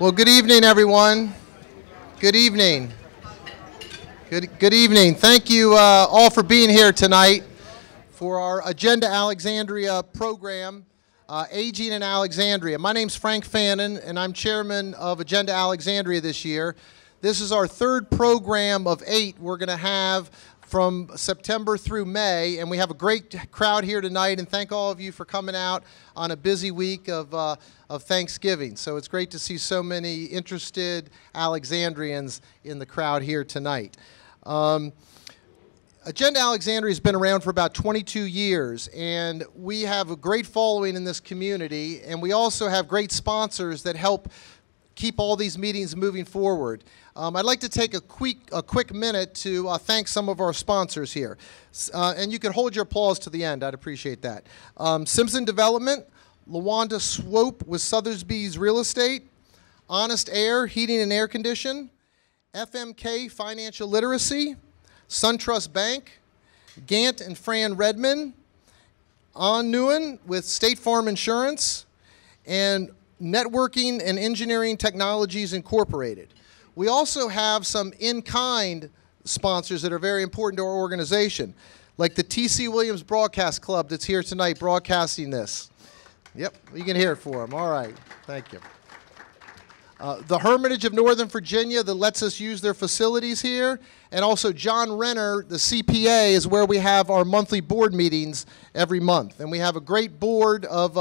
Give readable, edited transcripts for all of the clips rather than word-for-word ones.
Well, good evening, everyone. Good evening. Good evening. Thank you all for being here tonight for our Agenda Alexandria program, Aging in Alexandria. My name's Frank Fannin, and I'm chairman of Agenda Alexandria this year. This is our third program of 8 we're going to have from September through May, and we have a great crowd here tonight, and thank all of you for coming out on a busy week of Thanksgiving. So it's great to see so many interested Alexandrians in the crowd here tonight. Agenda Alexandria has been around for about 22 years, and we have a great following in this community, and we also have great sponsors that help keep all these meetings moving forward. I'd like to take a quick minute to thank some of our sponsors here. And you can hold your applause to the end. I'd appreciate that. Simpson Development, LaWanda Swope with Sotheby's Real Estate, Honest Air, Heating and Air Condition, FMK Financial Literacy, SunTrust Bank, Gant and Fran Redmond, On Nguyen with State Farm Insurance, and Networking and Engineering Technologies Incorporated. We also have some in-kind sponsors that are very important to our organization, like the T.C. Williams Broadcast Club that's here tonight broadcasting this. Yep, you can hear it for them. All right, thank you. The Hermitage of Northern Virginia that lets us use their facilities here, and also John Renner, the CPA, is where we have our monthly board meetings every month. And we have a great board of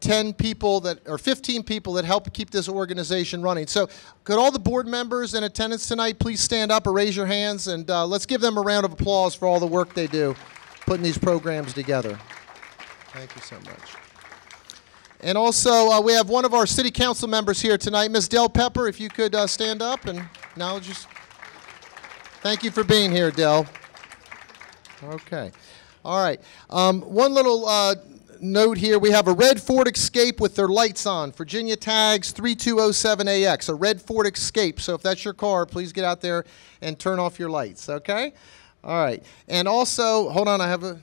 10 people or 15 people that help keep this organization running. So could all the board members in attendance tonight please stand up or raise your hands, and let's give them a round of applause for all the work they do putting these programs together. Thank you so much. And also, we have one of our city council members here tonight, Ms. Del Pepper, if you could stand up and acknowledge us. Thank you for being here, Del. Okay. All right. One little note here. We have a red Ford Escape with their lights on. Virginia tags 3207AX, a red Ford Escape. So if that's your car, please get out there and turn off your lights, okay? All right. And also, hold on, I have a...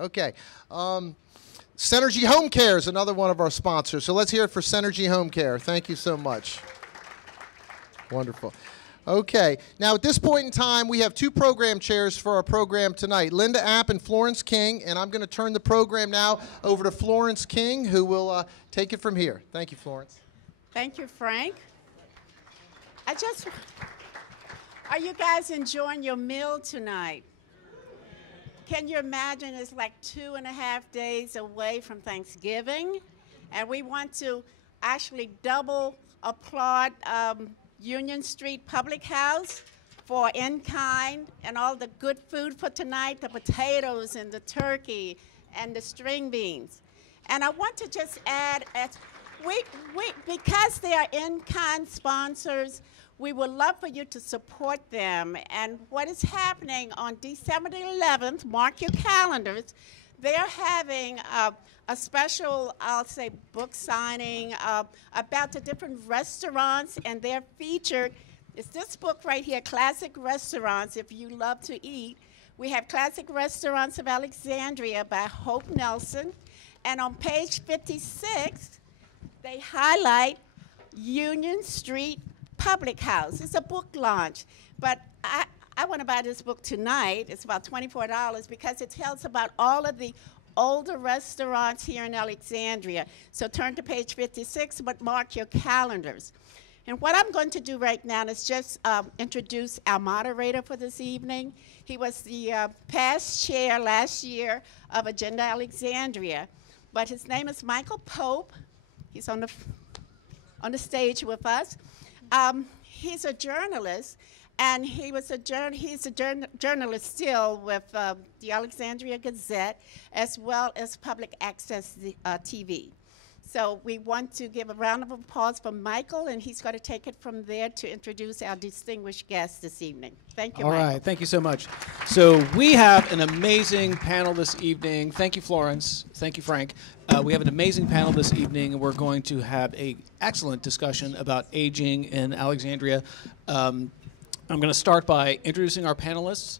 Okay. Synergy Home Care is another one of our sponsors. So let's hear it for Synergy Home Care. Thank you so much. Wonderful. Okay. Now, at this point in time, we have 2 program chairs for our program tonight, Linda App and Florence King. And I'm going to turn the program now over to Florence King, who will take it from here. Thank you, Florence. Thank you, Frank. Are you guys enjoying your meal tonight? Can you imagine it's like 2.5 days away from Thanksgiving? And we want to actually double applaud Union Street Public House for in-kind and all the good food for tonight, the potatoes and the turkey and the string beans. And I want to just add, because they are in-kind sponsors, we would love for you to support them. And what is happening on December the 11th, mark your calendars, they're having a special, I'll say, book signing about the different restaurants, and they're featured. It's this book right here, Classic Restaurants, if you love to eat. We have Classic Restaurants of Alexandria by Hope Nelson. And on page 56, they highlight Union Street Public House. It's a book launch, but I want to buy this book tonight. It's about $24 because it tells about all of the older restaurants here in Alexandria. So turn to page 56, but mark your calendars. And what I'm going to do right now is just introduce our moderator for this evening. He was the past chair last year of Agenda Alexandria, but his name is Michael Pope. He's on the stage with us. He's a journalist, and he's a journalist still with the Alexandria Gazette, as well as Public Access TV. So we want to give a round of applause for Michael, and he's going to take it from there to introduce our distinguished guest this evening. Thank you, Michael. All right, thank you so much. So we have an amazing panel this evening. Thank you, Florence. Thank you, Frank. We have an amazing panel this evening, and we're going to have an excellent discussion about aging in Alexandria. I'm going to start by introducing our panelists.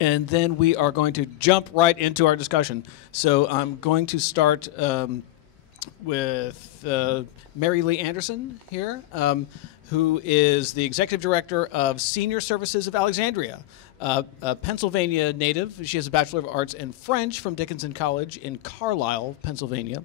and then we are going to jump right into our discussion. So I'm going to start with Mary Lee Anderson here, who is the Executive Director of Senior Services of Alexandria. A Pennsylvania native. She has a Bachelor of Arts in French from Dickinson College in Carlisle, Pennsylvania.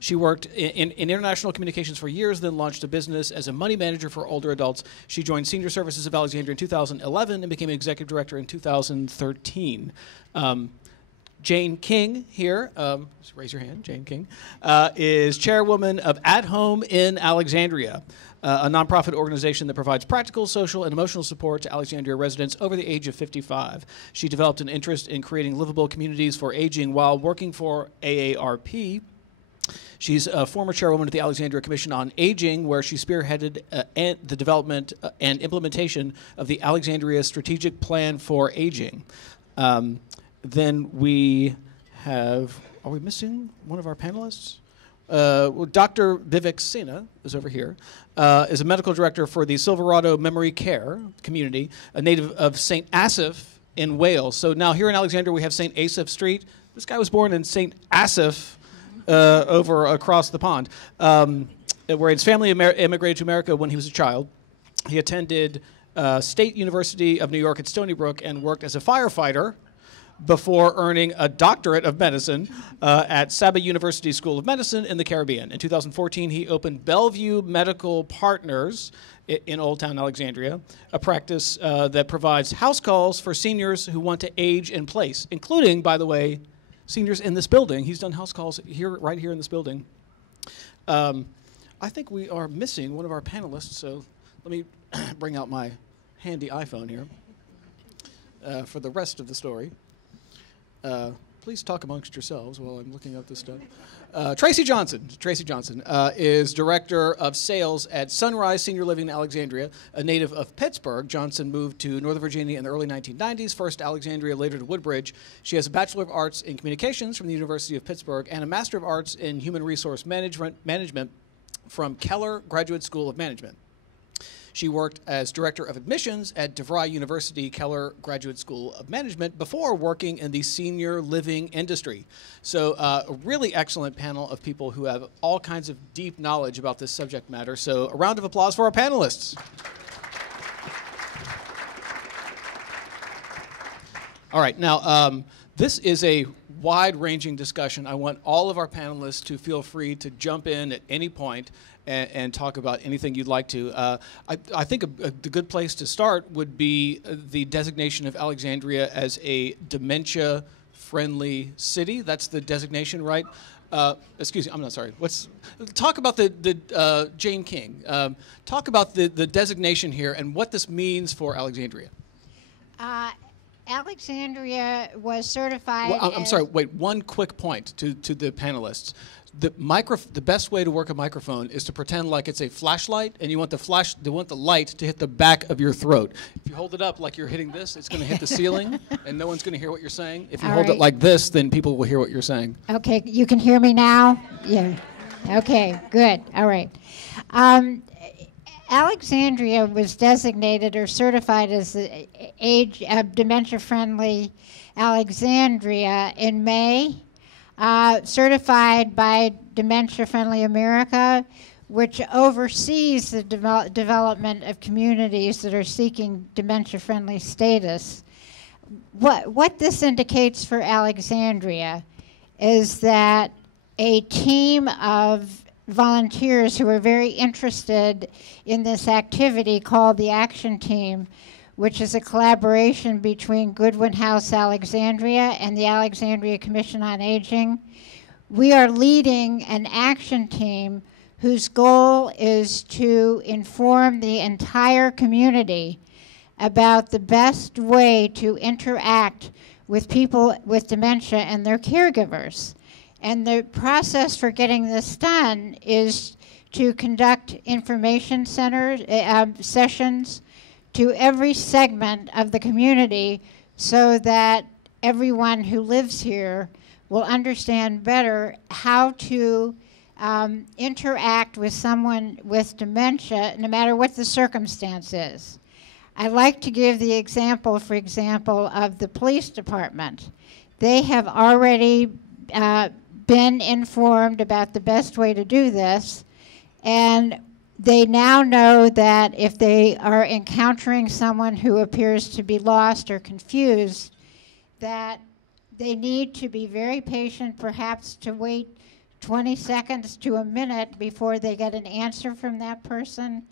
She worked in international communications for years, then launched a business as a money manager for older adults. She joined Senior Services of Alexandria in 2011 and became an executive director in 2013. Jane King here, raise your hand, Jane King, is chairwoman of At Home in Alexandria, a nonprofit organization that provides practical, social, and emotional support to Alexandria residents over the age of 55. She developed an interest in creating livable communities for aging while working for AARP. She's a former chairwoman of the Alexandria Commission on Aging, where she spearheaded the development and implementation of the Alexandria Strategic Plan for Aging. Then we have, are we missing one of our panelists? Well, Dr. Vivek Sinha is over here, is a medical director for the Silverado Memory Care community, a native of St. Asaph in Wales. So now here in Alexandria we have St. Asaph Street. This guy was born in St. Asaph over across the pond, where his family immigrated to America when he was a child. He attended State University of New York at Stony Brook and worked as a firefighter before earning a doctorate of medicine at Saba University School of Medicine in the Caribbean. In 2014, he opened Bellevue Medical Partners in Old Town Alexandria, a practice that provides house calls for seniors who want to age in place, including, by the way, seniors in this building. He's done house calls here, right here in this building. I think we are missing one of our panelists, so let me bring out my handy iPhone here for the rest of the story. Please talk amongst yourselves while I'm looking up this stuff. Tracey Johnson is Director of Sales at Sunrise Senior Living in Alexandria, a native of Pittsburgh. Johnson moved to Northern Virginia in the early 1990s, first to Alexandria, later to Woodbridge. She has a Bachelor of Arts in Communications from the University of Pittsburgh and a Master of Arts in Human Resource Management from Keller Graduate School of Management. She worked as Director of Admissions at DeVry University Keller Graduate School of Management before working in the senior living industry. So a really excellent panel of people who have all kinds of deep knowledge about this subject matter. So a round of applause for our panelists. All right, now this is a wide-ranging discussion. I want all of our panelists to feel free to jump in at any point and talk about anything you'd like to. I think the good place to start would be the designation of Alexandria as a dementia-friendly city. That's the designation, right? Excuse me, I'm not sorry. Talk about the Jane King. Talk about the designation here and what this means for Alexandria. Alexandria was certified. Well, I'm sorry. Wait, one quick point to the panelists. The best way to work a microphone is to pretend like it's a flashlight, and you want the light to hit the back of your throat. If you hold it up like you're hitting this, it's going to hit the ceiling, and no one's going to hear what you're saying. If you hold it like this, then people will hear what you're saying. Okay, you can hear me now? Yeah. Okay, good. All right. Alexandria was designated or certified as the dementia-friendly Alexandria in May, certified by Dementia Friendly America, which oversees the development of communities that are seeking dementia-friendly status. What this indicates for Alexandria is that a team of volunteers who are very interested in this activity called the Action Team, which is a collaboration between Goodwin House Alexandria and the Alexandria Commission on Aging. We are leading an action team whose goal is to inform the entire community about the best way to interact with people with dementia and their caregivers. And the process for getting this done is to conduct information sessions to every segment of the community so that everyone who lives here will understand better how to interact with someone with dementia, no matter what the circumstance is. I like to give the example, for example, of the police department. They have already been informed about the best way to do this, and they now know that if they are encountering someone who appears to be lost or confused, that they need to be very patient, perhaps to wait 20 seconds to a minute before they get an answer from that person.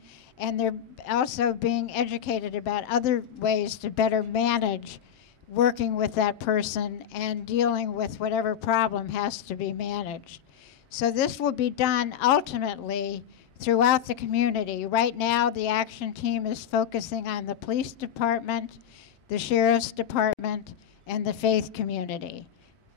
And they're also being educated about other ways to better manage working with that person and dealing with whatever problem has to be managed. So this will be done ultimately throughout the community. Right now, the action team is focusing on the police department, the sheriff's department, and the faith community.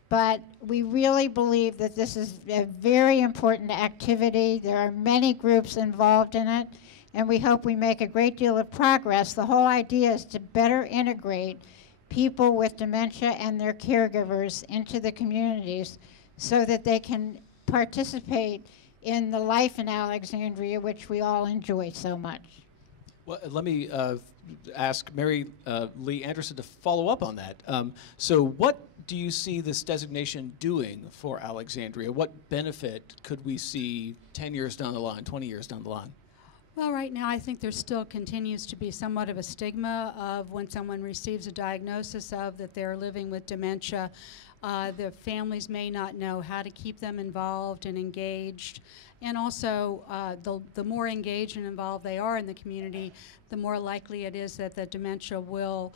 But we really believe that this is a very important activity. There are many groups involved in it, and we hope we make a great deal of progress. The whole idea is to better integrate people with dementia and their caregivers into the communities so that they can participate in the life in Alexandria, which we all enjoy so much. Well, let me ask Mary Lee Anderson to follow up on that. So what do you see this designation doing for Alexandria? What benefit could we see 10 years down the line, 20 years down the line? Well, right now I think there still continues to be somewhat of a stigma of when someone receives a diagnosis of that they're living with dementia. The families may not know how to keep them involved and engaged. And also, the more engaged and involved they are in the community, the more likely it is that the dementia will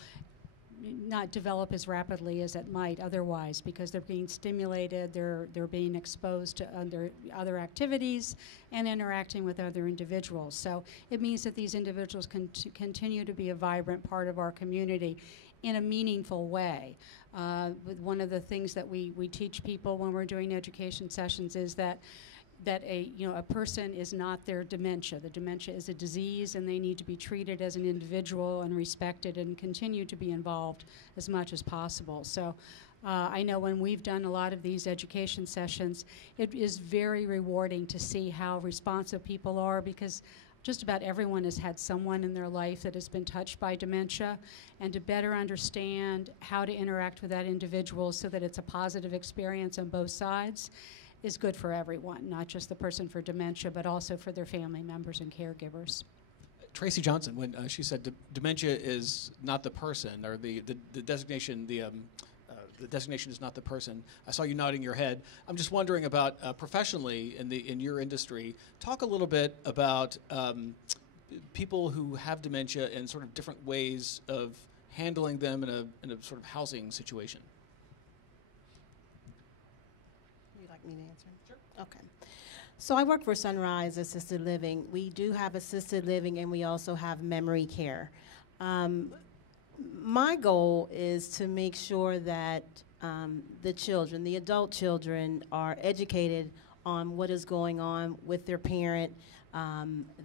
not develop as rapidly as it might otherwise, because they're being stimulated, they're being exposed to other activities and interacting with other individuals. So it means that these individuals can continue to be a vibrant part of our community in a meaningful way. One of the things that we teach people when we're doing education sessions is that a person is not their dementia. The dementia is a disease, and they need to be treated as an individual and respected and continue to be involved as much as possible. So I know when we've done a lot of these education sessions, it is very rewarding to see how responsive people are, because just about everyone has had someone in their life that has been touched by dementia, and to better understand how to interact with that individual so that it's a positive experience on both sides is good for everyone, not just the person for dementia, but also for their family members and caregivers. Tracey Johnson, when she said dementia is not the person, or the designation, the designation is not the person, I saw you nodding your head. I'm just wondering about professionally in your industry. Talk a little bit about people who have dementia and sort of different ways of handling them in a sort of housing situation. Me to answer? Sure. Okay. So I work for Sunrise Assisted Living. We do have assisted living, and we also have memory care. My goal is to make sure that the children, the adult children, are educated on what is going on with their parent,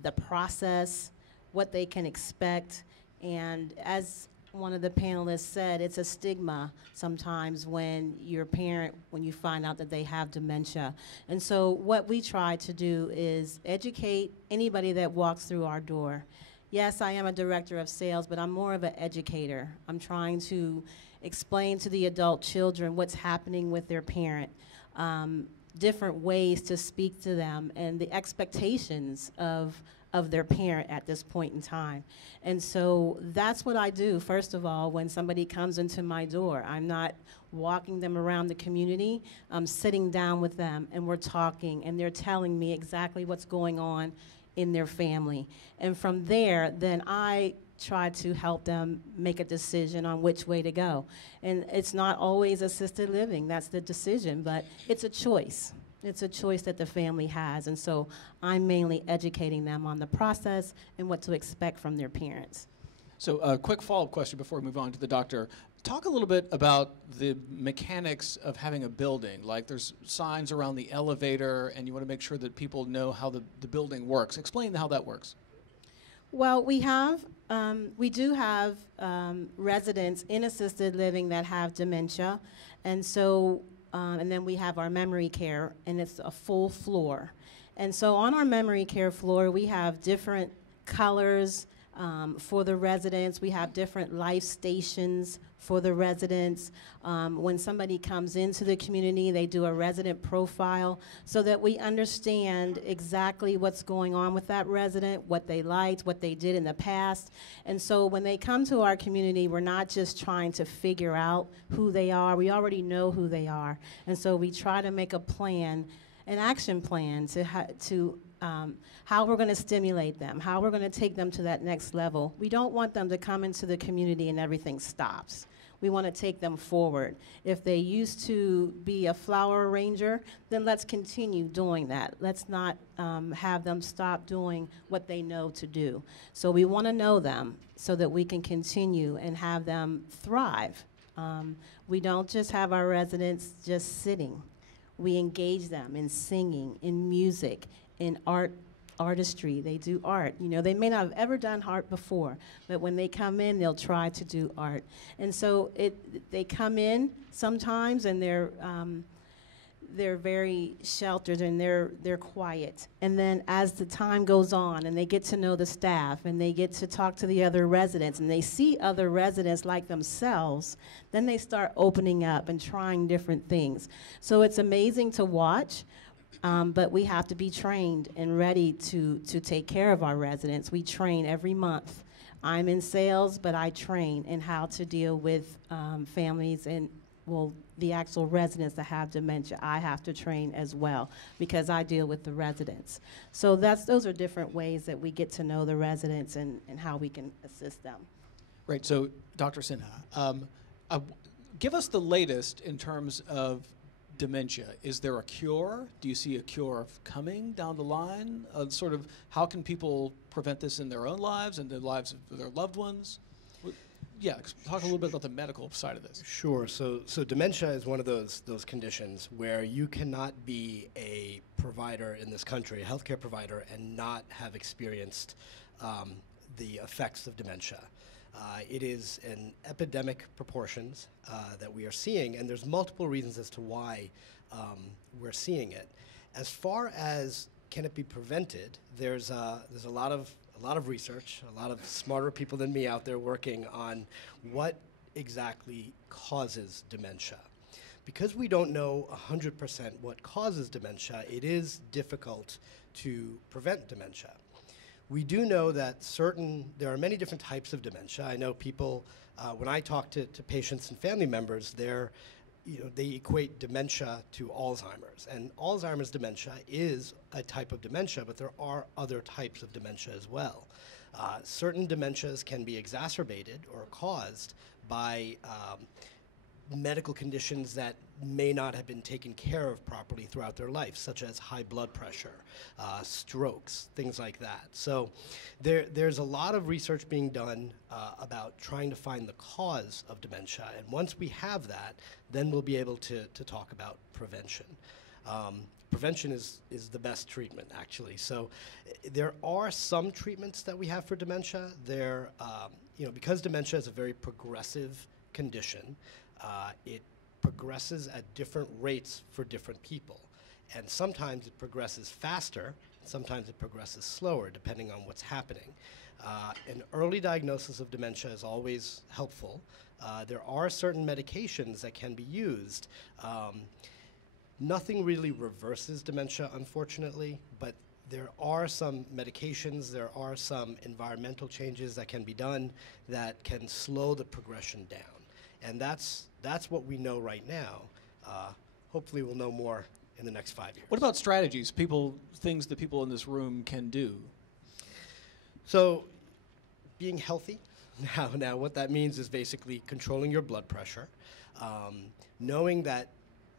the process, what they can expect, and as one of the panelists said, it's a stigma sometimes when your parent, when you find out that they have dementia. And so what we try to do is educate anybody that walks through our door. Yes, I am a director of sales, but I'm more of an educator. I'm trying to explain to the adult children what's happening with their parent, different ways to speak to them, and the expectations of their parent at this point in time. And so that's what I do, first of all, when somebody comes into my door. I'm not walking them around the community. I'm sitting down with them, and we're talking, and they're telling me exactly what's going on in their family. And from there, then I try to help them make a decision on which way to go. And it's not always assisted living, that's the decision, but it's a choice. It's a choice that the family has, and so I'm mainly educating them on the process and what to expect from their parents. So a quick follow-up question before we move on to the doctor. Talk a little bit about the mechanics of having a building. Like there's signs around the elevator, and you want to make sure that people know how the building works. Explain how that works. Well, we do have residents in assisted living that have dementia, and so and then we have our memory care, and it's a full floor. And so on our memory care floor, we have different colors, for the residents. We have different life stations for the residents. When somebody comes into the community, they do a resident profile so that we understand exactly what's going on with that resident, what they liked, what they did in the past. And so when they come to our community, we're not just trying to figure out who they are. We already know who they are. And so we try to make a plan, an action plan to how we're going to stimulate them, how we're going to take them to that next level. We don't want them to come into the community and everything stops. We want to take them forward. If they used to be a flower arranger, then let's continue doing that. Let's not have them stop doing what they know to do. So we want to know them so that we can continue and have them thrive. We don't just have our residents just sitting. We engage them in singing, in music, in artistry. They do art. You know, they may not have ever done art before, but when they come in, they'll try to do art. And so they come in sometimes, and they're very sheltered, and they're quiet. And then as the time goes on, and they get to know the staff, and they get to talk to the other residents, and they see other residents like themselves, then they start opening up and trying different things. So it's amazing to watch. But we have to be trained and ready to take care of our residents. We train every month. I'm in sales, but I train in how to deal with families and, well, the actual residents that have dementia. I have to train as well because I deal with the residents. So those are different ways that we get to know the residents and how we can assist them. Right. So, Dr. Sinha, give us the latest in terms of dementia. Is there a cure? Do you see a cure coming down the line? Sort of, how can people prevent this in their own lives and the lives of their loved ones? Yeah, talk a little bit about the medical side of this. Sure. So dementia is one of those conditions where you cannot be a provider in this country, a healthcare provider, and not have experienced the effects of dementia. It is in epidemic proportions that we are seeing, and there's multiple reasons as to why we're seeing it. As far as can it be prevented, there's a lot of research, a lot of smarter people than me out there working on what exactly causes dementia. Because we don't know 100% what causes dementia, it is difficult to prevent dementia. We do know that there are many different types of dementia. I know people, when I talk to patients and family members, they equate dementia to Alzheimer's. And Alzheimer's dementia is a type of dementia, but there are other types of dementia as well. Certain dementias can be exacerbated or caused by medical conditions that may not have been taken care of properly throughout their life, such as high blood pressure, strokes, things like that. So there's a lot of research being done about trying to find the cause of dementia. And once we have that, then we'll be able to talk about prevention. Prevention is the best treatment, actually. So there are some treatments that we have for dementia. Because dementia is a very progressive condition, it progresses at different rates for different people. And sometimes it progresses faster, sometimes it progresses slower, depending on what's happening. An early diagnosis of dementia is always helpful. There are certain medications that can be used. Nothing really reverses dementia, unfortunately, but there are some medications, there are some environmental changes that can be done that can slow the progression down. And that's what we know right now. Hopefully we'll know more in the next 5 years. What about strategies, things that people in this room can do? So being healthy, now what that means is basically controlling your blood pressure, knowing that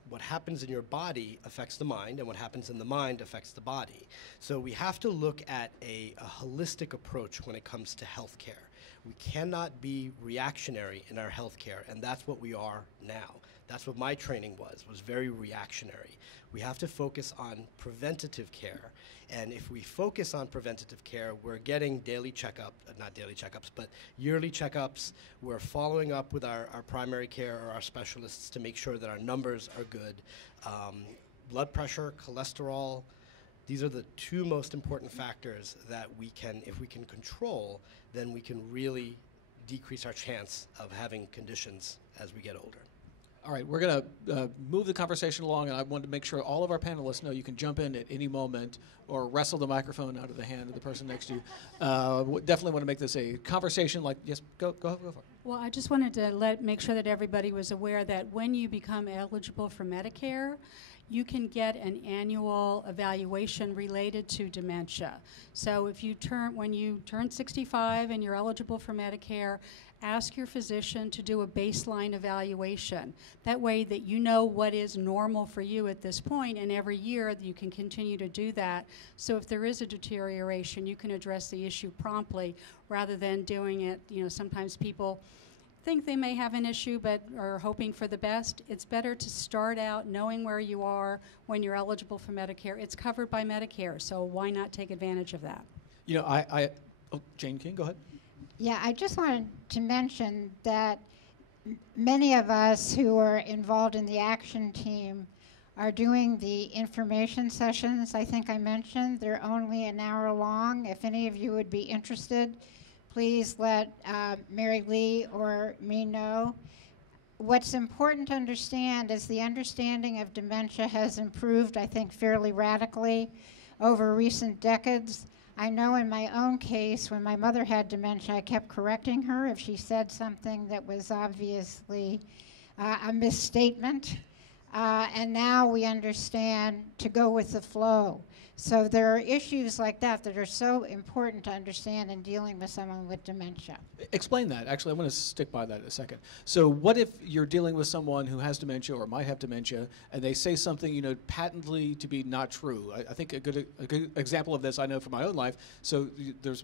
what happens in your body affects the mind, and what happens in the mind affects the body. So we have to look at a holistic approach when it comes to healthcare. We cannot be reactionary in our healthcare, and that's what we are now. That's what my training was very reactionary. We have to focus on preventative care, and if we focus on preventative care, we're getting daily not daily checkups, but yearly checkups. We're following up with our primary care or our specialists to make sure that our numbers are good. Blood pressure, cholesterol, These are the two most important factors that we can, if we can control, then we can really decrease our chance of having conditions as we get older. All right, we're going to move the conversation along, and I want to make sure all of our panelists know you can jump in at any moment or wrestle the microphone out of the hand of the person next to you. Definitely want to make this a conversation like, yes, go for it. Well, I just wanted to make sure that everybody was aware that when you become eligible for Medicare, you can get an annual evaluation related to dementia. So when you turn 65 and you're eligible for Medicare, ask your physician to do a baseline evaluation. That way that you know what is normal for you at this point, and every year you can continue to do that. So if there is a deterioration, you can address the issue promptly rather than doing it, sometimes people think they may have an issue but are hoping for the best. It's better to start out knowing where you are when you're eligible for Medicare. It's covered by Medicare, so why not take advantage of that? Jane King, go ahead. Yeah, I just wanted to mention that many of us who are involved in the action team are doing the information sessions. I think I mentioned they're only an hour long. If any of you would be interested, please let Mary Lee or me know. What's important to understand is the understanding of dementia has improved, I think, fairly radically over recent decades. I know in my own case, when my mother had dementia, I kept correcting her if she said something that was obviously a misstatement. And now we understand to go with the flow. So there are issues like that that are so important to understand in dealing with someone with dementia. Explain that. Actually, I want to stick by that a second. So what if you're dealing with someone who has dementia or might have dementia, and they say something, patently to be not true? I think a good example of this I know from my own life. So there's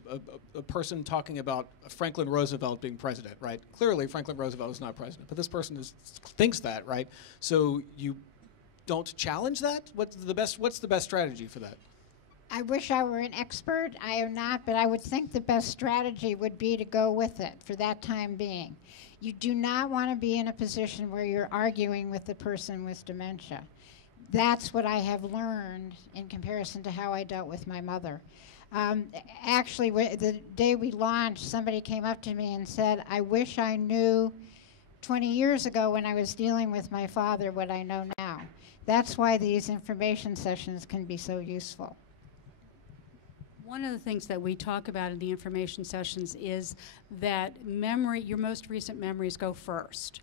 a person talking about Franklin Roosevelt being president, right? Clearly, Franklin Roosevelt is not president, but this person thinks that, right? So you don't challenge that? What's the best strategy for that? I wish I were an expert. I am not, but I would think the best strategy would be to go with it for that time being. You do not want to be in a position where you're arguing with the person with dementia. That's what I have learned in comparison to how I dealt with my mother. Actually, the day we launched, somebody came up to me and said, I wish I knew 20 years ago when I was dealing with my father what I know now. That's why these information sessions can be so useful. One of the things that we talk about in the information sessions is that your most recent memories go first.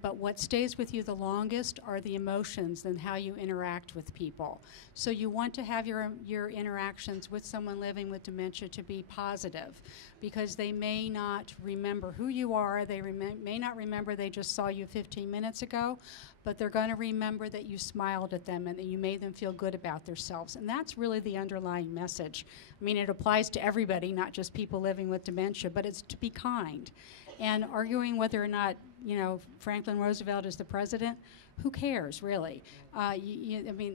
But what stays with you the longest are the emotions and how you interact with people. So you want to have your interactions with someone living with dementia to be positive, because they may not remember who you are. They may not remember they just saw you 15 minutes ago, but they're going to remember that you smiled at them and that you made them feel good about themselves. And that's really the underlying message. I mean, it applies to everybody, not just people living with dementia, but it's to be kind. And arguing whether or not, Franklin Roosevelt is the president, who cares, really?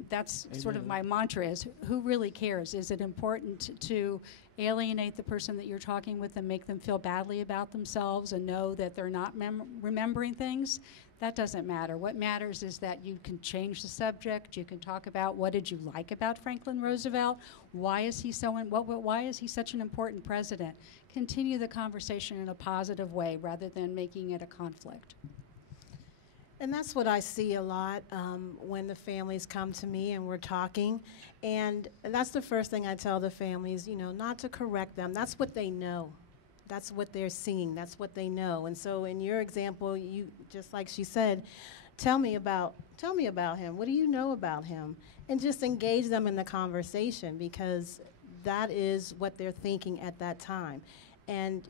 That's sort of my mantra is, who really cares? Is it important to alienate the person that you're talking with and make them feel badly about themselves and know that they're not remembering things? That doesn't matter. What matters is that you can change the subject. You can talk about what did you like about Franklin Roosevelt? Why is he why is he such an important president? Continue the conversation in a positive way rather than making it a conflict. And that's what I see a lot when the families come to me and we're talking. And that's the first thing I tell the families, not to correct them. That's what they know. That's what they're seeing. That's what they know. And so in your example, you, just like she said, tell me about him. What do you know about him? And just engage them in the conversation, because that is what they're thinking at that time. And,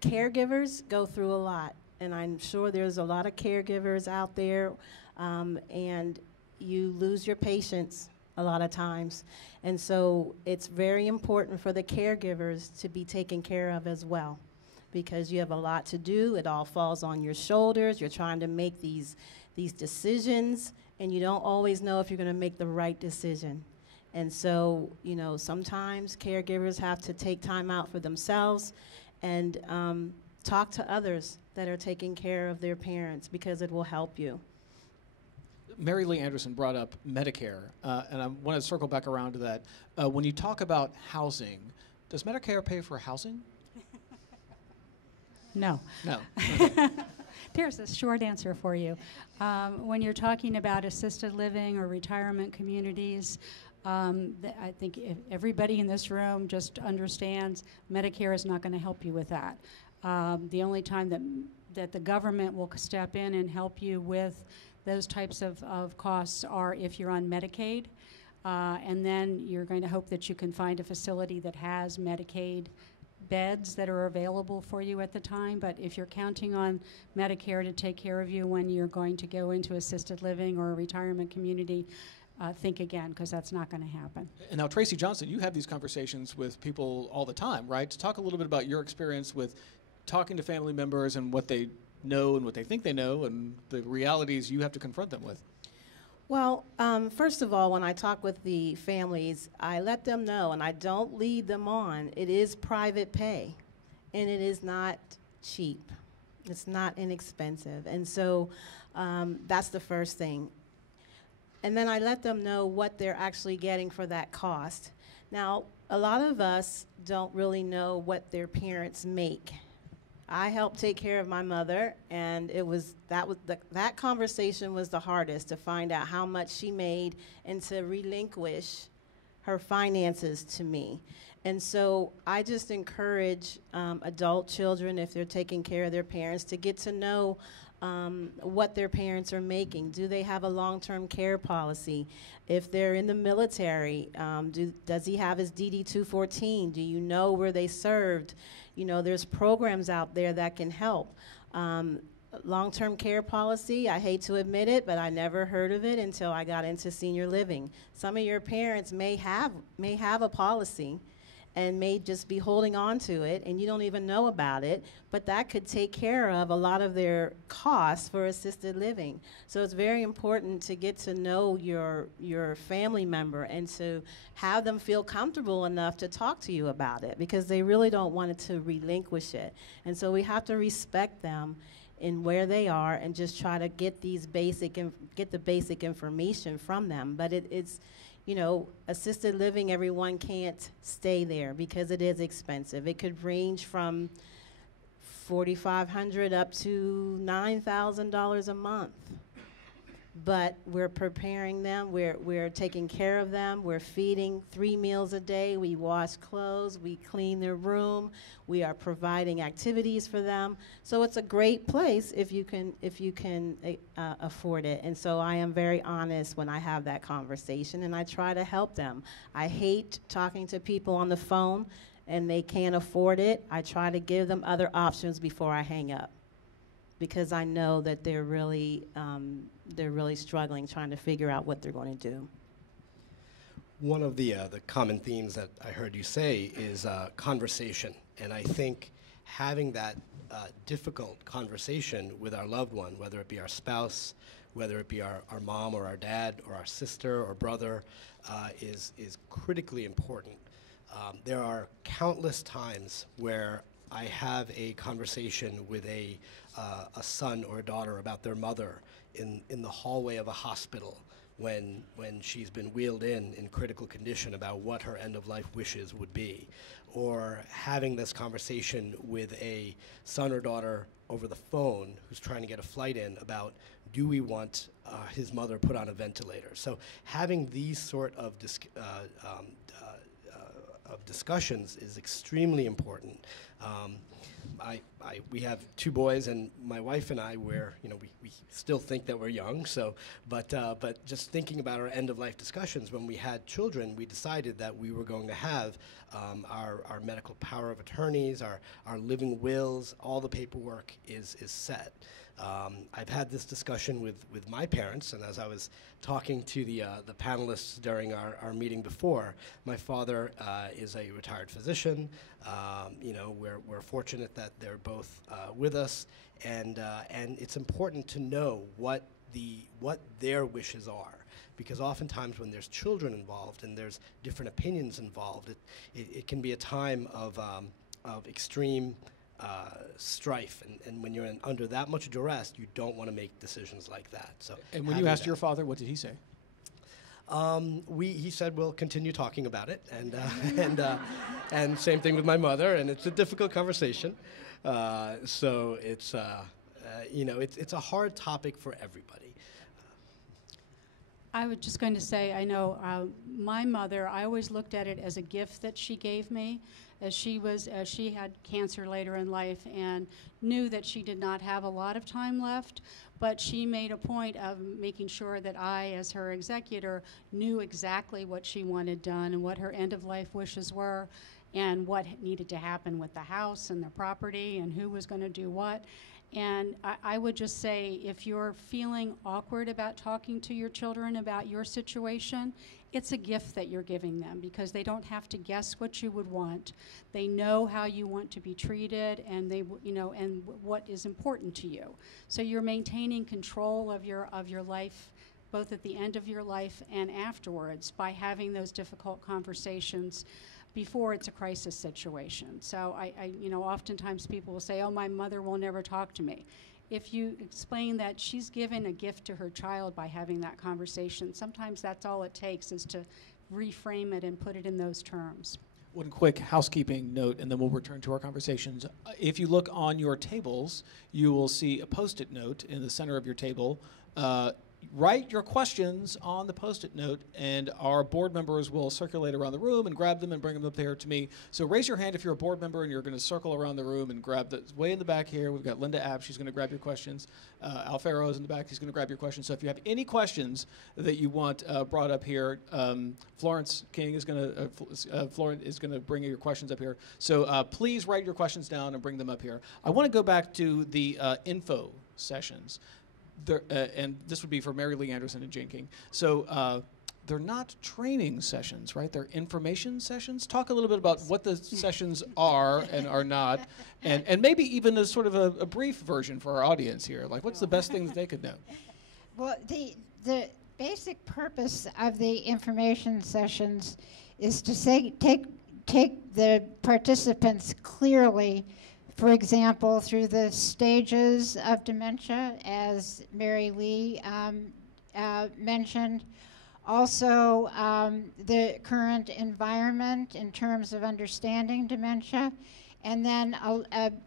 caregivers go through a lot. And I'm sure there's a lot of caregivers out there, and you lose your patience a lot of times. And so it's very important for the caregivers to be taken care of as well, because you have a lot to do. It all falls on your shoulders. You're trying to make these decisions, and you don't always know if you're going to make the right decision. And so, sometimes caregivers have to take time out for themselves and talk to others that are taking care of their parents, because it will help you. Mary Lee Anderson brought up Medicare, and I want to circle back around to that. When you talk about housing, does Medicare pay for housing? No. No. There's a short answer for you. When you're talking about assisted living or retirement communities, I think if everybody in this room just understands Medicare is not going to help you with that. The only time that the government will step in and help you with those types of costs are if you're on Medicaid, and then you're going to hope that you can find a facility that has Medicaid beds that are available for you at the time. But if you're counting on Medicare to take care of you when you're going to go into assisted living or a retirement community, think again, because that's not going to happen. And now, Tracey Johnson, you have these conversations with people all the time, right? To talk a little bit about your experience with talking to family members and what they know and what they think they know and the realities you have to confront them with. Well, first of all, when I talk with the families, I let them know, and I don't lead them on. It is private pay, and it is not cheap. It's not inexpensive. And so that's the first thing. And then I let them know what they're actually getting for that cost. Now, a lot of us don't really know what their parents make. I helped take care of my mother, and that conversation was the hardest, to find out how much she made and to relinquish her finances to me. And so I just encourage adult children, if they're taking care of their parents, to get to know what their parents are making. Do they have a long-term care policy? If they're in the military, does he have his DD-214? Do you know where they served? You know, there's programs out there that can help. Long-term care policy, I hate to admit it, but I never heard of it until I got into senior living. Some of your parents may have a policy and may just be holding on to it, and you don't even know about it, but that could take care of a lot of their costs for assisted living. So it's very important to get to know your family member and to have them feel comfortable enough to talk to you about it, because they really don't want to relinquish it. And so we have to respect them in where they are and just try to get the basic information from them. But it's you know, assisted living, everyone can't stay there because it is expensive. It could range from $4,500 up to $9,000 a month. But we're preparing them, we're taking care of them, we're feeding 3 meals a day, we wash clothes, we clean their room, we are providing activities for them. So it's a great place if you can afford it. And so I am very honest when I have that conversation, and I try to help them. I hate talking to people on the phone and they can't afford it. I try to give them other options before I hang up, because I know that they're really struggling, trying to figure out what they're going to do. One of the common themes that I heard you say is conversation. And I think having that difficult conversation with our loved one, whether it be our spouse, whether it be our mom or our dad or our sister or brother, is critically important. There are countless times where I have a conversation with a son or a daughter about their mother in the hallway of a hospital when she's been wheeled in critical condition, about what her end-of-life wishes would be. Or having this conversation with a son or daughter over the phone who's trying to get a flight in about, do we want his mother put on a ventilator? So having these sort of discussions is extremely important. We have 2 boys, and my wife and I, we still think that we're young. So, but just thinking about our end-of-life discussions, when we had children, we decided that we were going to have our medical power of attorneys, our living wills, all the paperwork is set. I've had this discussion with my parents, and as I was talking to the panelists during our meeting before, my father is a retired physician. We're fortunate that they're both with us, and it's important to know what their wishes are, because oftentimes when there's children involved and there's different opinions involved, it can be a time of extreme strife, and when you're under that much duress, you don't want to make decisions like that. So, And when you asked your father, what did he say? He said we'll continue talking about it, and same thing with my mother, and it's a difficult conversation. So it's it's a hard topic for everybody. I was just going to say, I know my mother, I always looked at it as a gift that she gave me, as she had cancer later in life and knew that she did not have a lot of time left, but she made a point of making sure that I, as her executor, knew exactly what she wanted done and what her end-of-life wishes were and what needed to happen with the house and the property and who was going to do what. And I would just say, if you're feeling awkward about talking to your children about your situation, it's a gift that you're giving them because they don't have to guess what you would want. They know how you want to be treated, and and what is important to you. So you're maintaining control of your life, both at the end of your life and afterwards, by having those difficult conversations before it's a crisis situation. So I oftentimes people will say, oh, my mother will never talk to me. If you explain that she's given a gift to her child by having that conversation, sometimes that's all it takes is to reframe it and put it in those terms. One quick housekeeping note, and then we'll return to our conversations. If you look on your tables, you will see a Post-it note in the center of your table. Write your questions on the Post-it note, and our board members will circulate around the room and grab them and bring them up there to me. So raise your hand if you're a board member and you're going to circle around the room and grab the way in the back here. We've got Linda App. She's going to grab your questions. Alfaro is in the back. He's going to grab your questions. So if you have any questions that you want brought up here, Florence King is going to bring your questions up here. So please write your questions down and bring them up here. I want to go back to the info sessions. And this would be for Mary Lee Anderson and Jane King. So they're not training sessions, right? They're information sessions. Talk a little bit about what the sessions are and are not, and maybe even a sort of a brief version for our audience here. Like, what's the best things they could know? Well, the basic purpose of the information sessions is to take the participants clearly, for example, through the stages of dementia, as Mary Lee mentioned. Also, the current environment in terms of understanding dementia. And then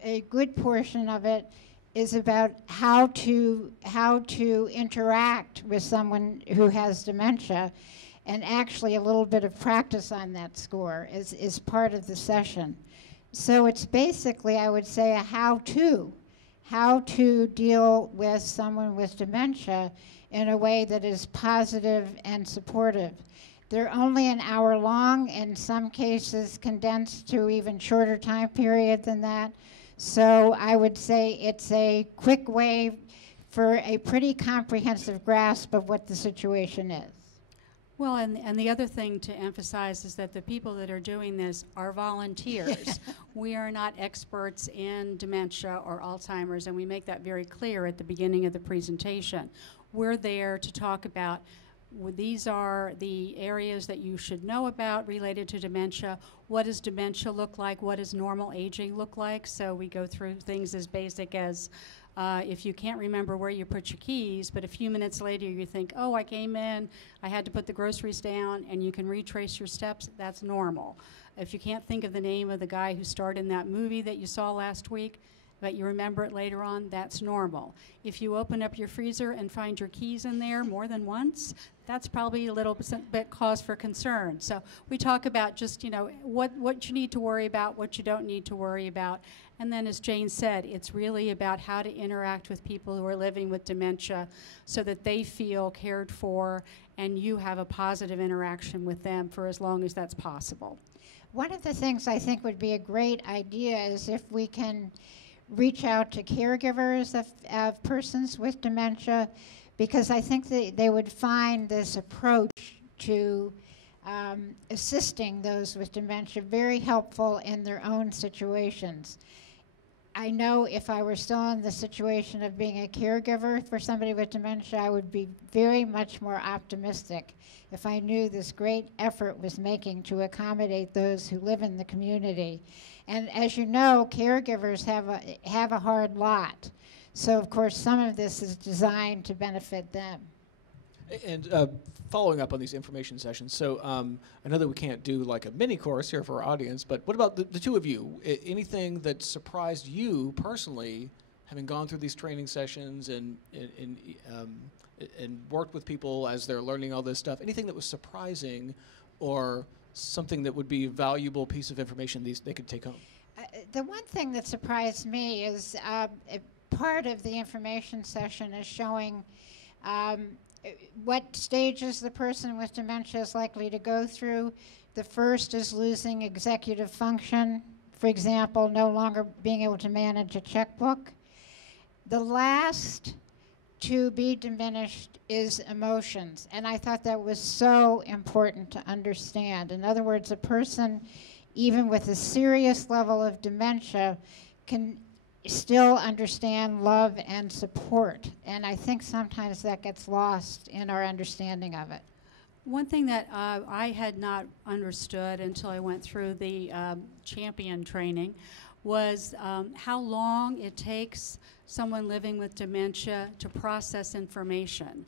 a good portion of it is about how to interact with someone who has dementia. And actually a little bit of practice on that score is part of the session. So it's basically, I would say, a how-to deal with someone with dementia in a way that is positive and supportive. They're only an hour long, in some cases condensed to even shorter time period than that. So I would say it's a quick way for a pretty comprehensive grasp of what the situation is. Well, and the other thing to emphasize is that the people that are doing this are volunteers. We are not experts in dementia or Alzheimer's, and we make that very clear at the beginning of the presentation. We're there to talk about these are the areas that you should know about related to dementia. What does dementia look like? What does normal aging look like? So we go through things as basic as if you can't remember where you put your keys, but a few minutes later you think, oh, I came in, I had to put the groceries down, and you can retrace your steps, that's normal. If you can't think of the name of the guy who starred in that movie that you saw last week, but you remember it later on, that's normal. If you open up your freezer and find your keys in there more than once, that's probably a little bit cause for concern. So we talk about just, what you need to worry about, what you don't need to worry about. And then, as Jane said, it's really about how to interact with people who are living with dementia so that they feel cared for and you have a positive interaction with them for as long as that's possible. One of the things I think would be a great idea is if we can reach out to caregivers of persons with dementia, because I think they would find this approach to assisting those with dementia very helpful in their own situations. I know if I were still in the situation of being a caregiver for somebody with dementia, I would be very much more optimistic if I knew this great effort was making to accommodate those who live in the community. And as you know, caregivers have a hard lot. So, of course, some of this is designed to benefit them. And following up on these information sessions, so I know that we can't do like a mini course here for our audience, but what about the two of you? Anything that surprised you personally, having gone through these training sessions and worked with people as they're learning all this stuff? Anything that was surprising or something that would be a valuable piece of information they could take home? The one thing that surprised me is part of the information session is showing what stages the person with dementia is likely to go through. The first is losing executive function, for example, no longer being able to manage a checkbook. The last to be diminished is emotions, and I thought that was so important to understand. In other words, a person, even with a serious level of dementia, can still understand love and support, and I think sometimes that gets lost in our understanding of it. One thing that I had not understood until I went through the champion training was how long it takes someone living with dementia to process information.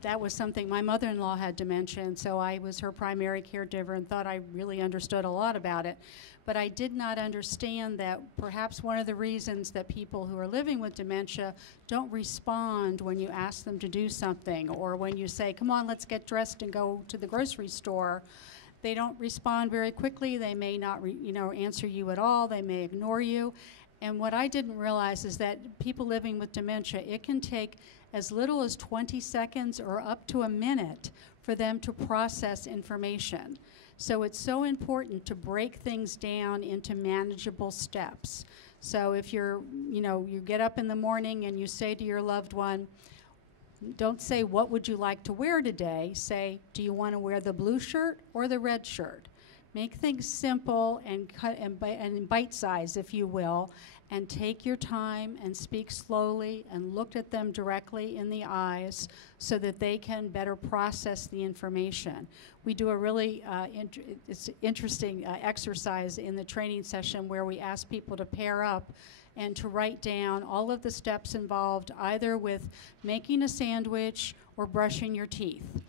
That was something, my mother-in-law had dementia, and so I was her primary caregiver and thought I really understood a lot about it. But I did not understand that perhaps one of the reasons that people who are living with dementia don't respond when you ask them to do something, or when you say, come on, let's get dressed and go to the grocery store, they don't respond very quickly. They may not answer you at all. They may ignore you. And what I didn't realize is that people living with dementia, it can take as little as 20 seconds or up to a minute for them to process information. So it's so important to break things down into manageable steps. So if you get up in the morning and you say to your loved one, don't say, what would you like to wear today? Say, do you want to wear the blue shirt or the red shirt? Make things simple and bite size, if you will, and take your time and speak slowly and look at them directly in the eyes so that they can better process the information. We do a really interesting exercise in the training session where we ask people to pair up and to write down all of the steps involved, either with making a sandwich or brushing your teeth.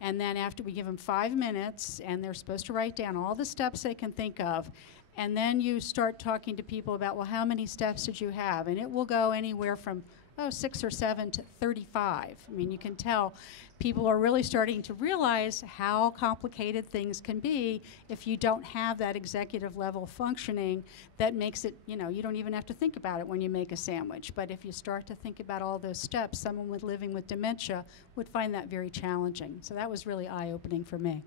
And then after we give them 5 minutes, and they're supposed to write down all the steps they can think of, and then you start talking to people about, well, how many steps did you have? And it will go anywhere from 6 or 7 to 35. I mean, you can tell people are really starting to realize how complicated things can be if you don't have that executive level functioning that makes it, you don't even have to think about it when you make a sandwich. But if you start to think about all those steps, someone living with dementia would find that very challenging. So that was really eye-opening for me.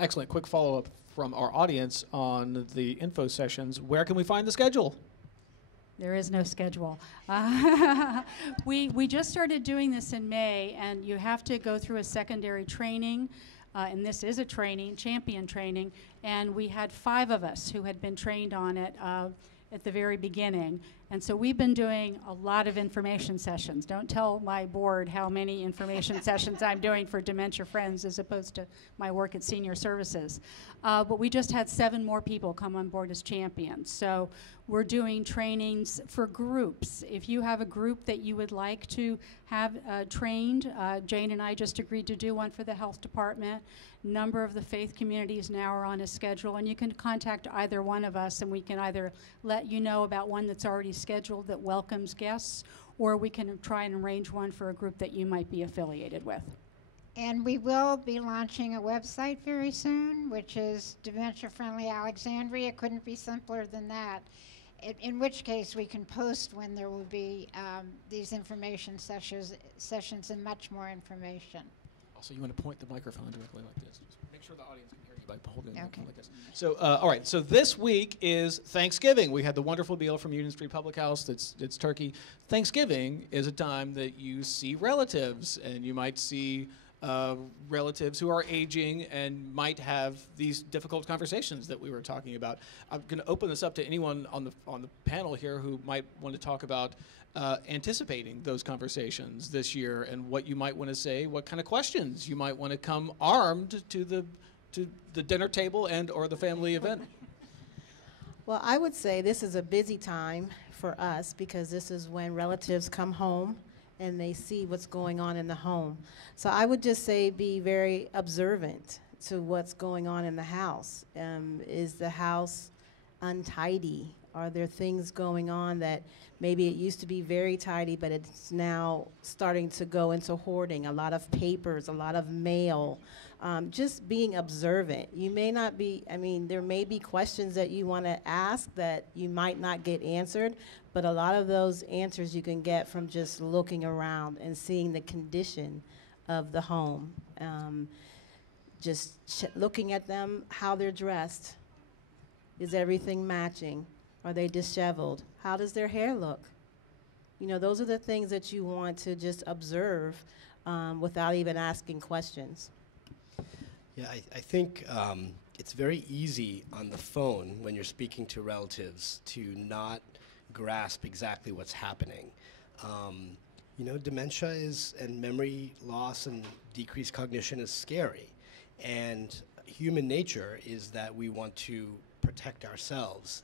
Excellent. Quick follow-up from our audience on the info sessions. Where can we find the schedule? There is no schedule. We just started doing this in May, and you have to go through a secondary training, and this is a training, champion training, and we had 5 of us who had been trained on it at the very beginning. And so we've been doing a lot of information sessions. Don't tell my board how many information sessions I'm doing for Dementia Friends as opposed to my work at Senior Services. But we just had 7 more people come on board as champions. So we're doing trainings for groups. If you have a group that you would like to have trained, Jane and I just agreed to do one for the health department. Number of the faith communities now are on a schedule, and you can contact either one of us, and we can either let you know about one that's already scheduled that welcomes guests, or we can try and arrange one for a group that you might be affiliated with. And we will be launching a website very soon, which is Dementia Friendly Alexandria. Couldn't be simpler than that. In which case, we can post when there will be these information sessions and much more information. Also, you want to point the microphone directly like this. Just make sure the audience can hear you by holding it like this. So, all right. So this week is Thanksgiving. We had the wonderful meal from Union Street Public House. It's turkey. Thanksgiving is a time that you see relatives, and you might see relatives who are aging and might have these difficult conversations that we were talking about. I'm going to open this up to anyone on the panel here who might want to talk about anticipating those conversations this year and what you might want to say, what kind of questions you might want to come armed to the dinner table and or the family event. Well, I would say this is a busy time for us because this is when relatives come home and they see what's going on in the home. So I would just say be very observant to what's going on in the house. Is the house untidy? Are there things going on that maybe it used to be very tidy, but it's now starting to go into hoarding? A lot of papers, a lot of mail. Just being observant. You may not be, there may be questions that you want to ask that you might not get answered, but a lot of those answers you can get from just looking around and seeing the condition of the home. Just looking at them, how they're dressed. Is everything matching? Are they disheveled? How does their hair look? Those are the things that you want to just observe without even asking questions. Yeah, I think it's very easy on the phone when you're speaking to relatives to not grasp exactly what's happening. Dementia and memory loss and decreased cognition is scary. And human nature is that we want to protect ourselves.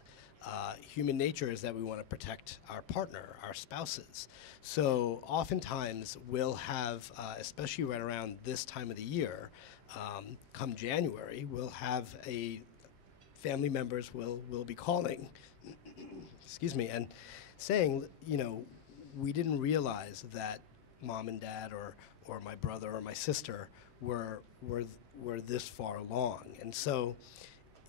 Human nature is that we want to protect our partner, our spouses. So oftentimes we'll have, especially right around this time of the year, come January, we'll have family members will be calling, excuse me, and saying, we didn't realize that mom and dad or my brother or my sister were this far along. And so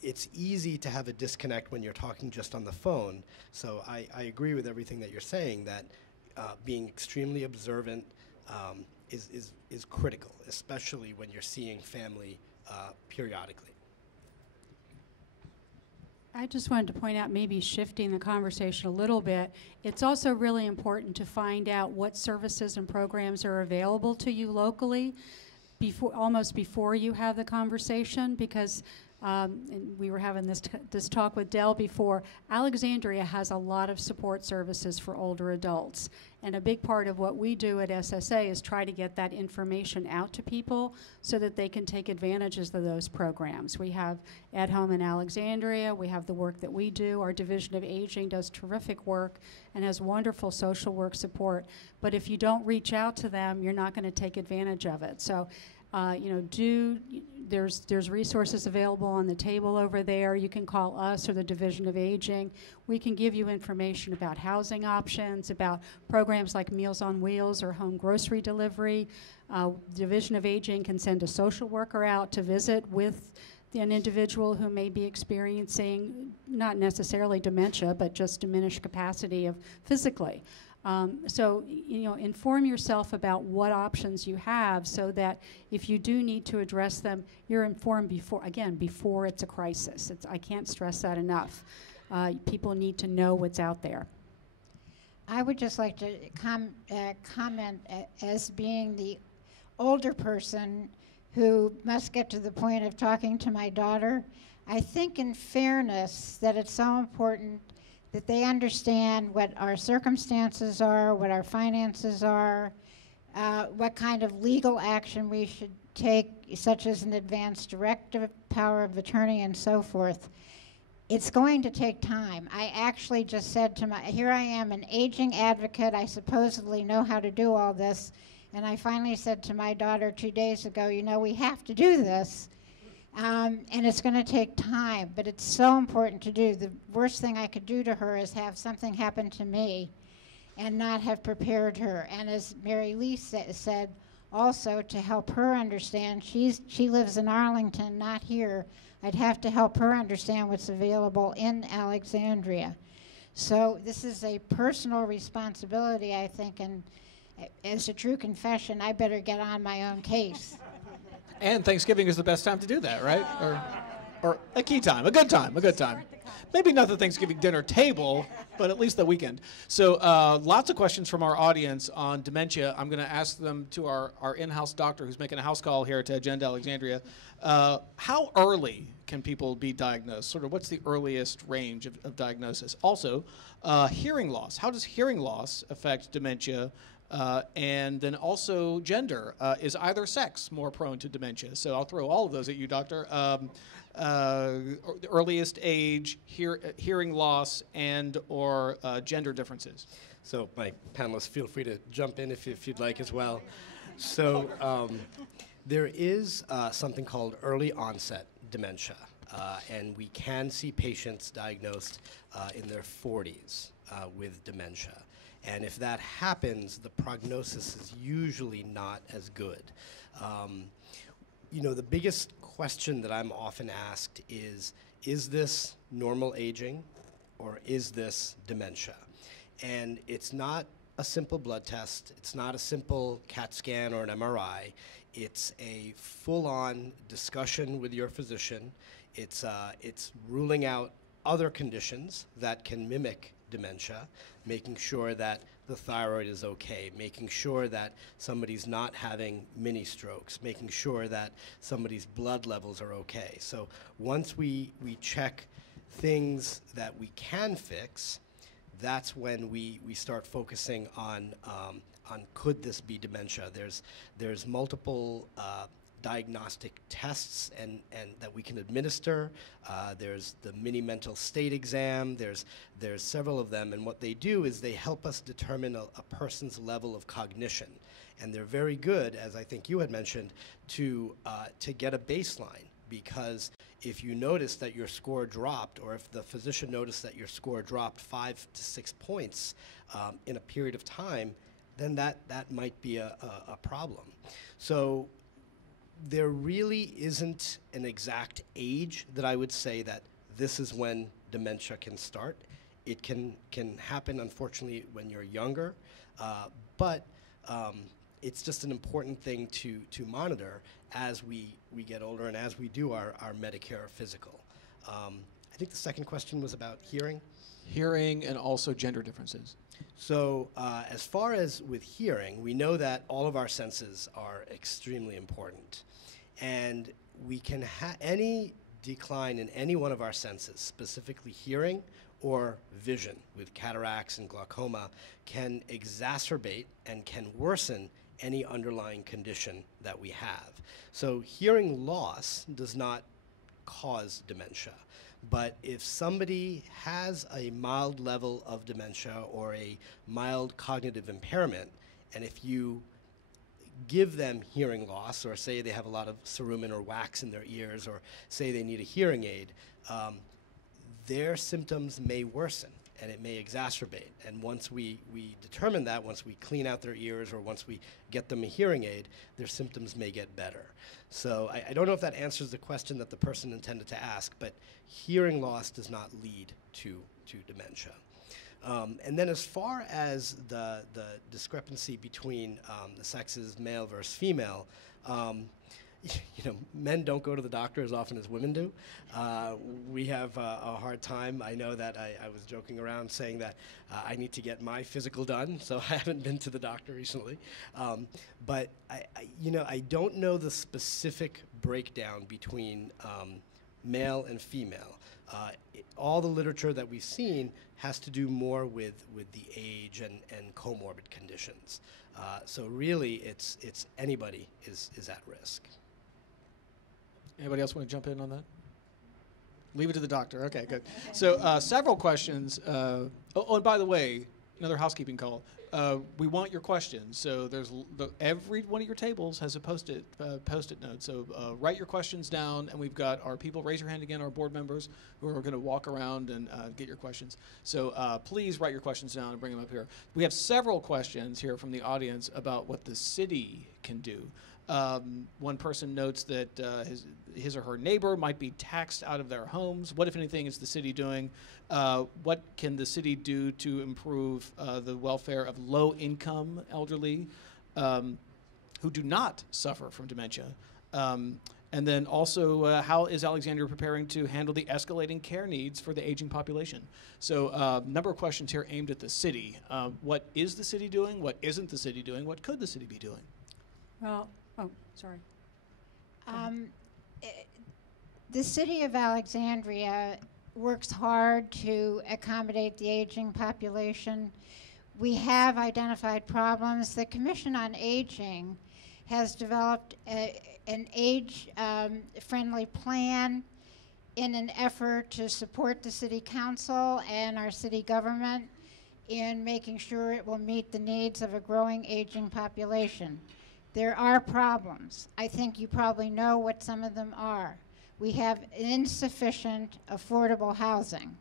it's easy to have a disconnect when you're talking just on the phone. So I agree with everything that you're saying, that being extremely observant is critical, especially when you're seeing family periodically. I just wanted to point out, maybe shifting the conversation a little bit, it's also really important to find out what services and programs are available to you locally almost before you have the conversation, because and we were having this talk with Dell before. Alexandria has a lot of support services for older adults, and a big part of what we do at SSA is try to get that information out to people so that they can take advantages of those programs. We have At Home in Alexandria. We have the work that we do. Our Division of Aging does terrific work and has wonderful social work support. But if you don't reach out to them, you're not going to take advantage of it. So there's resources available on the table over there. You can call us or the Division of Aging. We can give you information about housing options, about programs like Meals on Wheels or home grocery delivery. Division of Aging can send a social worker out to visit with an individual who may be experiencing not necessarily dementia, but just diminished capacity of physically. So inform yourself about what options you have so that if you do need to address them, you're informed before it's a crisis. I can't stress that enough. People need to know what's out there. I would just like to comment as being the older person who must get to the point of talking to my daughter. I think in fairness that it's so important that they understand what our circumstances are, what our finances are, what kind of legal action we should take, such as an advance directive, power of attorney, and so forth. It's going to take time. I actually just said here I am, an aging advocate. I supposedly know how to do all this. And I finally said to my daughter 2 days ago, we have to do this. And it's going to take time, but it's so important to do. The worst thing I could do to her is have something happen to me and not have prepared her. And as Mary Lee said, also to help her understand, she lives in Arlington, not here. I'd have to help her understand what's available in Alexandria. So this is a personal responsibility, I think, and as a true confession, I better get on my own case. And Thanksgiving is the best time to do that, right? Or a key time, a good time, a good time. Maybe not the Thanksgiving dinner table, but at least the weekend. So lots of questions from our audience on dementia. I'm going to ask them to our in-house doctor who's making a house call here to Agenda Alexandria. How early can people be diagnosed? Sort of what's the earliest range of diagnosis? Also, hearing loss. How does hearing loss affect dementia? And then also gender. Is either sex more prone to dementia? So I'll throw all of those at you, doctor. The earliest age, hearing loss, and or gender differences. So my panelists, feel free to jump in if you'd like as well. So there is something called early onset dementia, and we can see patients diagnosed in their 40s with dementia. And if that happens, the prognosis is usually not as good. You know, the biggest question that I'm often asked is this normal aging or is this dementia? And it's not a simple blood test. It's not a simple CAT scan or an MRI. It's a full-on discussion with your physician. It's ruling out other conditions that can mimic dementia, making sure that the thyroid is okay, making sure that somebody's not having mini strokes, making sure that somebody's blood levels are okay. So once we check things that we can fix, that's when we start focusing on could this be dementia. There's multiple diagnostic tests and that we can administer. There's the mini mental state exam. There's several of them, and what they do is they help us determine a person's level of cognition, and they're very good, as I think you had mentioned, to get a baseline. Because if you notice that your score dropped, or if the physician noticed that your score dropped 5 to 6 points in a period of time, then that might be a problem. So there really isn't an exact age that I would say that this is when dementia can start. It can happen, unfortunately, when you're younger, but it's just an important thing to monitor as we get older and as we do our Medicare physical. I think the second question was about hearing. Hearing and also gender differences. So as far as with hearing, we know that all of our senses are extremely important. And we can any decline in any one of our senses, specifically hearing or vision with cataracts and glaucoma, can exacerbate and can worsen any underlying condition that we have. So hearing loss does not cause dementia. But if somebody has a mild level of dementia or a mild cognitive impairment, and if you give them hearing loss, or say they have a lot of cerumen or wax in their ears, or say they need a hearing aid, their symptoms may worsen and it may exacerbate. And once we determine that, once we clean out their ears or once we get them a hearing aid, their symptoms may get better. So I don't know if that answers the question that the person intended to ask, but hearing loss does not lead to dementia. And then as far as the discrepancy between the sexes, male versus female, you know, men don't go to the doctor as often as women do. We have a hard time. I know that I was joking around saying that I need to get my physical done, so I haven't been to the doctor recently. But I don't know the specific breakdown between male and female. All the literature that we've seen has to do more with the age and comorbid conditions. So really, it's anybody is at risk. Anybody else want to jump in on that? Leave it to the doctor. Okay, good. So several questions. And by the way, another housekeeping call. We want your questions. So there's every one of your tables has a post-it note. So write your questions down, and we've got our people. Raise your hand again. Our board members who are going to walk around and get your questions. So please write your questions down and bring them up here. We have several questions here from the audience about what the city can do. One person notes that his or her neighbor might be taxed out of their homes. What, if anything, is the city doing? What can the city do to improve the welfare of low-income elderly who do not suffer from dementia? And And then also, how is Alexandria preparing to handle the escalating care needs for the aging population? So a number of questions here aimed at the city. What is the city doing? What isn't the city doing? What could the city be doing? Well, oh, sorry. The city of Alexandria works hard to accommodate the aging population. We have identified problems. The Commission on Aging has developed an age-friendly plan in an effort to support the city council and our city government in making sure it will meet the needs of a growing aging population. There are problems. I think you probably know what some of them are. We have insufficient affordable housing,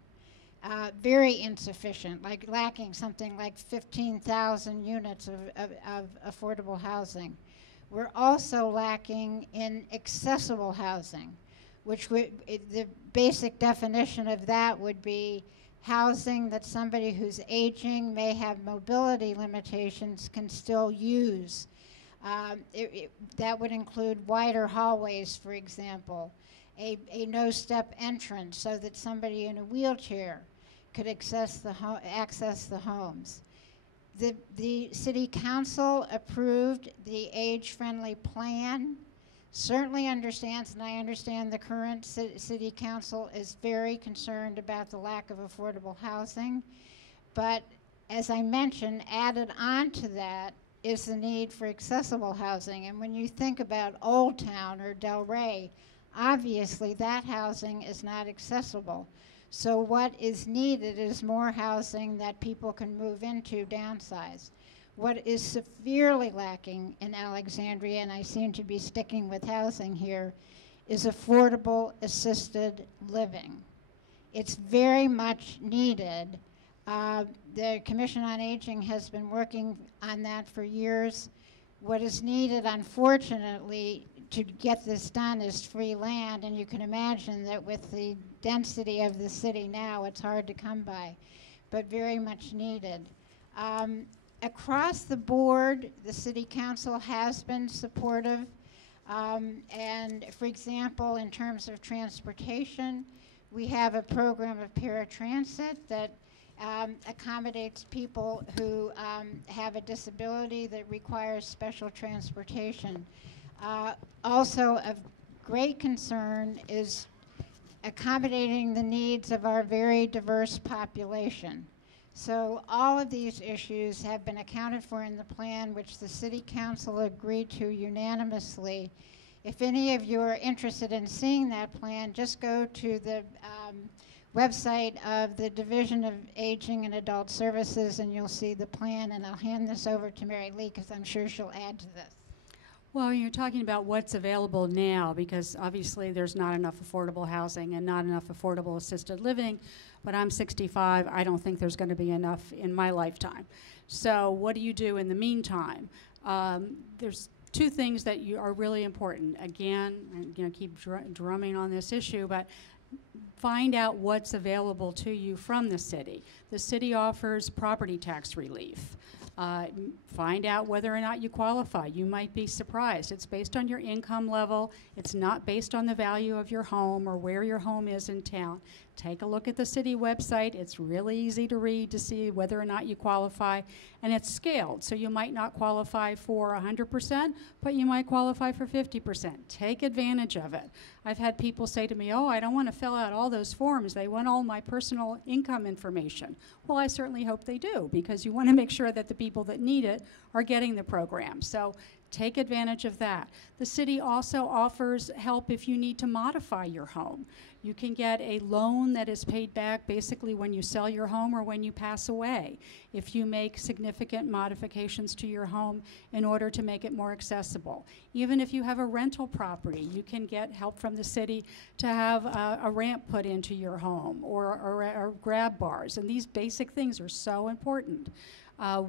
very insufficient, like lacking something like 15,000 units of affordable housing. We're also lacking in accessible housing, which the basic definition of that would be housing that somebody who's aging, may have mobility limitations, can still use. That would include wider hallways, for example, a no-step entrance so that somebody in a wheelchair could access the homes. The city council approved the age-friendly plan, certainly understands, and I understand the current city council is very concerned about the lack of affordable housing, but as I mentioned, added on to that is the need for accessible housing. And when you think about Old Town or Del Rey, obviously that housing is not accessible. So what is needed is more housing that people can move into, downsize. What is severely lacking in Alexandria, and I seem to be sticking with housing here, is affordable assisted living. It's very much needed. The Commission on Aging has been working on that for years. What is needed, unfortunately, to get this done is free land, and you can imagine that with the density of the city now, it's hard to come by, but very much needed. Across the board, the city council has been supportive, and for example, in terms of transportation, we have a program of paratransit that accommodates people who have a disability that requires special transportation. Also of great concern is accommodating the needs of our very diverse population. So all of these issues have been accounted for in the plan, which the City Council agreed to unanimously. If any of you are interested in seeing that plan, just go to the website of the Division of Aging and Adult Services and you'll see the plan, and I'll hand this over to Mary Lee because I'm sure she'll add to this. Well, you're talking about what's available now, because obviously there's not enough affordable housing and not enough affordable assisted living, but I'm 65. I don't think there's going to be enough in my lifetime. So what do you do in the meantime? There's two things that are really important. Again, I'm going to keep drumming on this issue, but find out what's available to you from the city. The city offers property tax relief. Find out whether or not you qualify. You might be surprised. It's based on your income level. It's not based on the value of your home or where your home is in town. Take a look at the city website. It's really easy to read to see whether or not you qualify, and it's scaled. So you might not qualify for 100%, but you might qualify for 50%. Take advantage of it. I've had people say to me, oh, I don't want to fill out all those forms. They want all my personal income information. Well, I certainly hope they do, because you want to make sure that the people that need it are getting the program. So take advantage of that. The city also offers help if you need to modify your home. You can get a loan that is paid back basically when you sell your home or when you pass away, if you make significant modifications to your home in order to make it more accessible. Even if you have a rental property, you can get help from the city to have a ramp put into your home or grab bars, and these basic things are so important.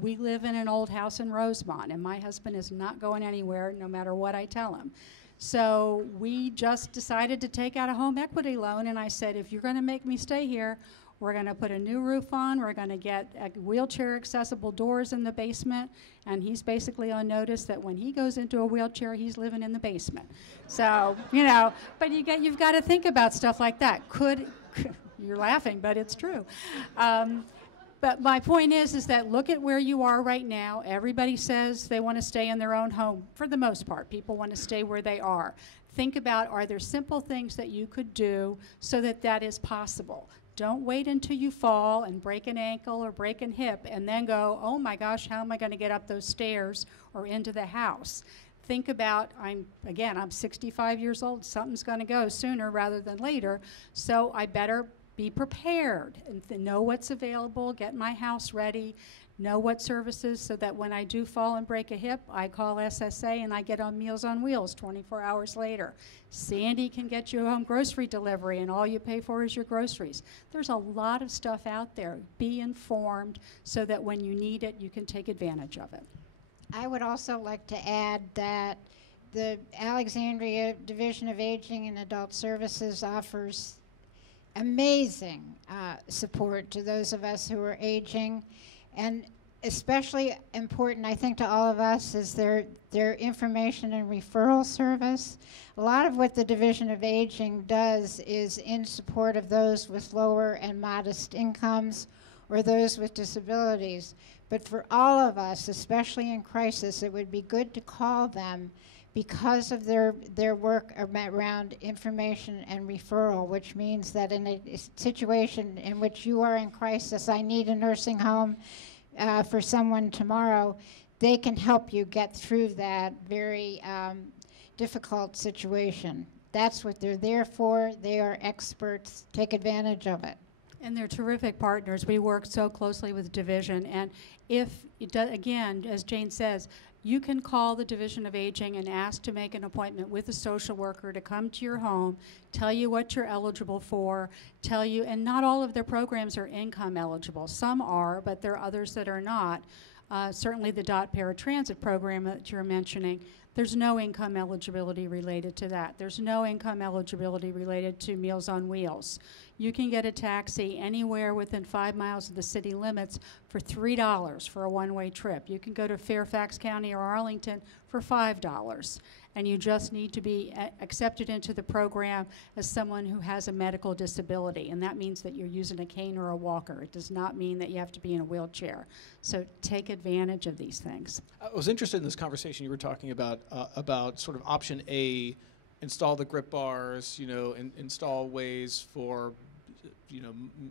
We live in an old house in Rosemont, and my husband is not going anywhere no matter what I tell him. So we just decided to take out a home equity loan, and I said, if you're going to make me stay here, We're going to put a new roof on. We're going to get wheelchair accessible doors in the basement. And he's basically on notice that when he goes into a wheelchair, he's living in the basement. So, but you've got to think about stuff like that. You're laughing, but it's true. But my point is that look at where you are right now. Everybody says they want to stay in their own home. For the most part, people want to stay where they are. Think about, are there simple things that you could do so that that is possible? Don't wait until you fall and break an ankle or break a hip and then go, oh my gosh, how am I going to get up those stairs or into the house? Think about, I'm 65 years old. Something's going to go sooner rather than later, so I better be prepared and know what's available, get my house ready, know what services, so that when I do fall and break a hip, I call SSA and I get on Meals on Wheels 24 hours later. Sandy can get you a home grocery delivery and all you pay for is your groceries. There's a lot of stuff out there. Be informed so that when you need it, you can take advantage of it. I would also like to add that the Alexandria Division of Aging and Adult Services offers amazing support to those of us who are aging, and especially important, I think, to all of us is their information and referral service. A lot of what the Division of Aging does is in support of those with lower and modest incomes or those with disabilities. But for all of us, especially in crisis, it would be good to call them because of their work around information and referral, which means that in a situation in which you are in crisis, I need a nursing home for someone tomorrow, they can help you get through that very difficult situation. That's what they're there for. They are experts. Take advantage of it. And they're terrific partners. We work so closely with Division. And if, again, as Jane says, you can call the Division of Aging and ask to make an appointment with a social worker to come to your home, tell you what you're eligible for, tell you, and not all of their programs are income eligible. Some are, but there are others that are not. Certainly the DOT paratransit program that you're mentioning, there's no income eligibility related to that. There's no income eligibility related to Meals on Wheels. You can get a taxi anywhere within 5 miles of the city limits for $3 for a one-way trip. You can go to Fairfax County or Arlington for $5. And you just need to be accepted into the program as someone who has a medical disability. And that means that you're using a cane or a walker. It does not mean that you have to be in a wheelchair. So take advantage of these things. I was interested in this conversation you were talking about sort of option A, install the grip bars, install ways for,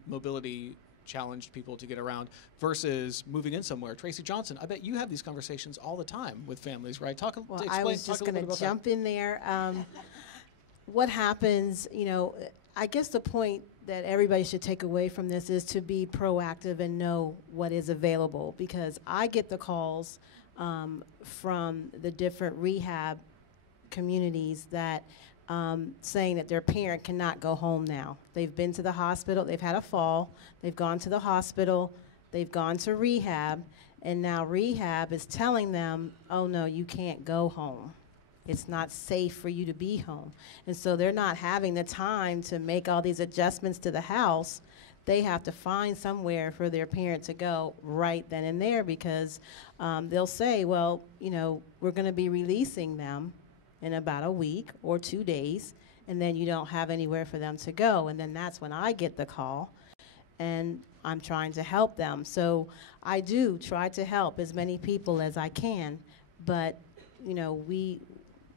mobility challenged people to get around versus moving in somewhere. Tracey Johnson, I bet you have these conversations all the time with families, right? I was just going to jump in there. What happens, I guess the point that everybody should take away from this is to be proactive and know what is available, because I get the calls from the different rehab communities that saying that their parent cannot go home now. They've been to the hospital, they've had a fall, they've gone to the hospital, they've gone to rehab, and now rehab is telling them, oh no, you can't go home. It's not safe for you to be home. And so they're not having the time to make all these adjustments to the house. They have to find somewhere for their parent to go right then and there, because they'll say, well, we're going to be releasing them in about a week or 2 days, and then you don't have anywhere for them to go. And then that's when I get the call, and I'm trying to help them. So I do try to help as many people as I can, but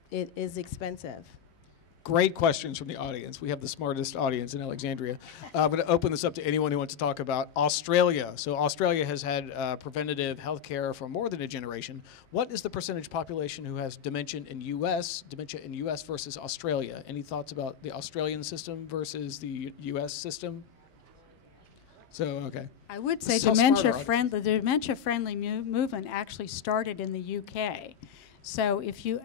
it is expensive. Great questions from the audience. We have the smartest audience in Alexandria. I'm going to open this up to anyone who wants to talk about Australia. So Australia has had preventative health care for more than a generation. What is the percentage population who has dementia in U.S. versus Australia? Any thoughts about the Australian system versus the U.S. system? So, okay. I would say So the dementia-friendly movement actually started in the U.K. So if you,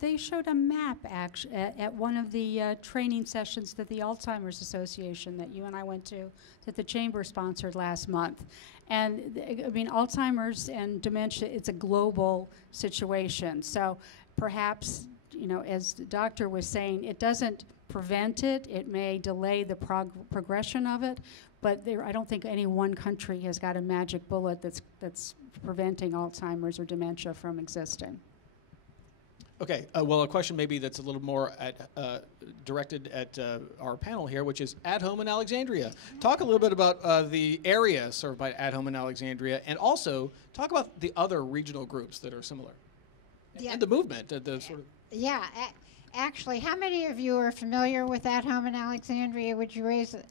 they showed a map actually at one of the training sessions that the Alzheimer's Association that you and I went to, that the Chamber sponsored last month. And Alzheimer's and dementia, it's a global situation. So perhaps, as the doctor was saying, it doesn't prevent it. It may delay the progression of it, but I don't think any one country has got a magic bullet that's preventing Alzheimer's or dementia from existing. Okay, well, a question maybe that's a little more directed at our panel here, which is At Home in Alexandria. Talk a little bit about the area served by At Home in Alexandria, and also talk about the other regional groups that are similar. Yeah. And the movement, the sort of... Yeah, actually, how many of you are familiar with At Home in Alexandria? Would you raise it?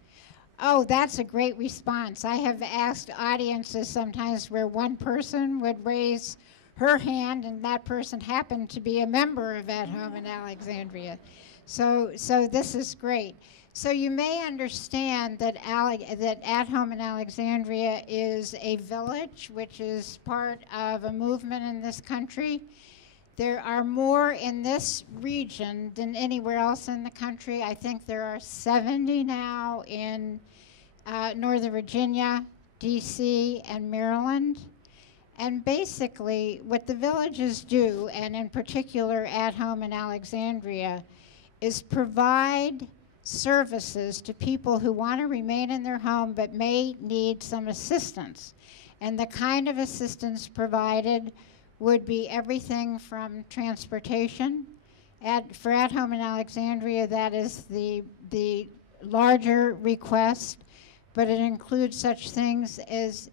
Oh, that's a great response. I have asked audiences sometimes where one person would raise her hand, and that person happened to be a member of At Home in Alexandria. So this is great. So you may understand that At Home in Alexandria is a village, which is part of a movement in this country. There are more in this region than anywhere else in the country. I think there are 70 now in Northern Virginia, D.C., and Maryland. And basically, what the villages do, and in particular At Home in Alexandria, is provide services to people who want to remain in their home but may need some assistance. And the kind of assistance provided would be everything from transportation. For At Home in Alexandria, that is the larger request, but it includes such things as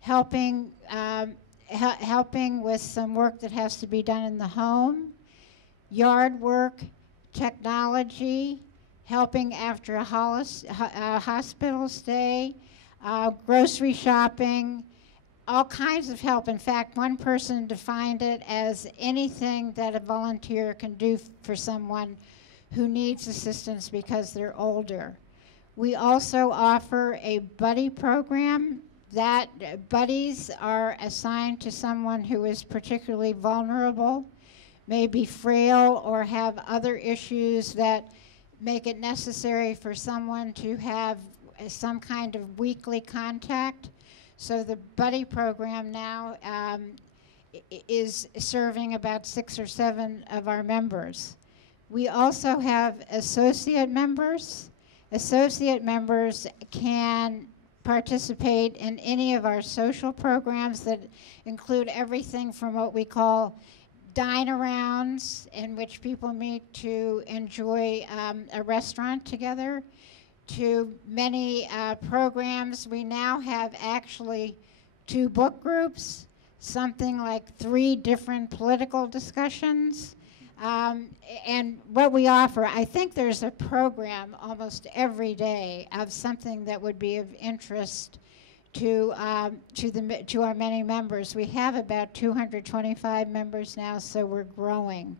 helping with some work that has to be done in the home, yard work, technology, helping after a hospital stay, grocery shopping, all kinds of help. In fact, one person defined it as anything that a volunteer can do for someone who needs assistance because they're older. We also offer a buddy program. That buddies are assigned to someone who is particularly vulnerable, may be frail, or have other issues that make it necessary for someone to have some kind of weekly contact. So the buddy program now is serving about 6 or 7 of our members. We also have associate members. Associate members can participate in any of our social programs that include everything from what we call dine-arounds, in which people meet to enjoy a restaurant together, to many programs. We now have actually 2 book groups, something like 3 different political discussions. And what we offer, I think there's a program almost every day of something that would be of interest to our many members. We have about 225 members now, so we're growing.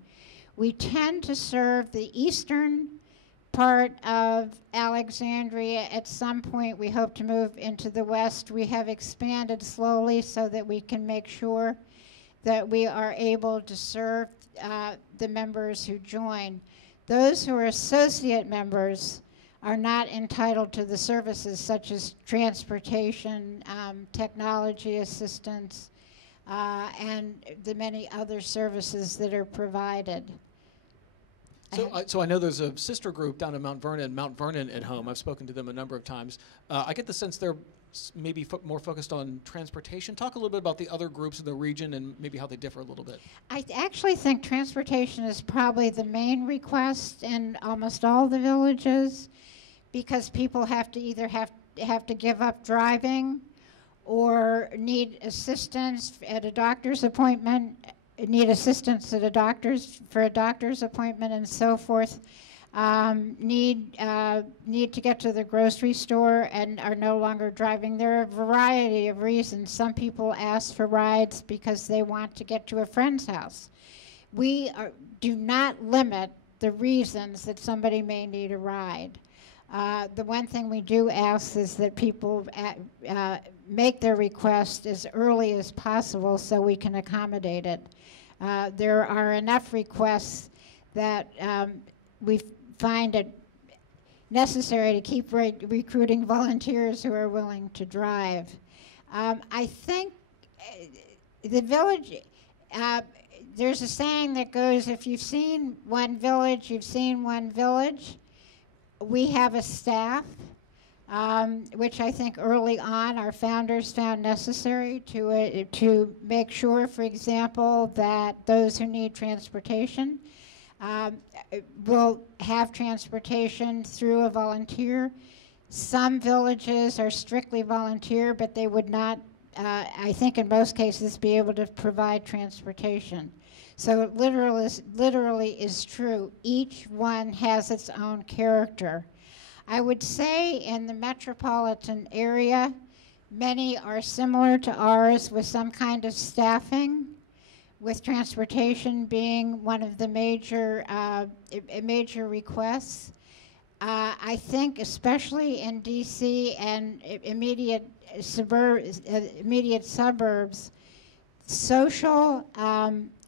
We tend to serve the eastern part of Alexandria. At some point, we hope to move into the west. We have expanded slowly so that we can make sure that we are able to serve the members who join. Those who are associate members are not entitled to the services such as transportation, technology assistance, and the many other services that are provided. So I know there's a sister group down in Mount Vernon at Home. I've spoken to them a number of times. I get the sense they're maybe more focused on transportation. Talk a little bit about the other groups in the region and maybe how they differ a little bit. I actually think transportation is probably the main request in almost all the villages, because people have to either have to give up driving or need assistance at a doctor's appointment, need assistance at for a doctor's appointment and so forth. Need to get to the grocery store and are no longer driving. There are a variety of reasons. Some people ask for rides because they want to get to a friend's house. We do not limit the reasons that somebody may need a ride. The one thing we do ask is that people make their request as early as possible so we can accommodate it. There are enough requests that we find it necessary to keep recruiting volunteers who are willing to drive. I think the village, there's a saying that goes, if you've seen one village, you've seen one village. we have a staff, which I think early on our founders found necessary to make sure, for example, that those who need transportation will have transportation through a volunteer. Some villages are strictly volunteer, but they would not, I think in most cases, be able to provide transportation. So it literally is true. Each one has its own character. I would say in the metropolitan area, many are similar to ours with some kind of staffing, with transportation being one of the major requests. I think especially in DC and immediate suburbs,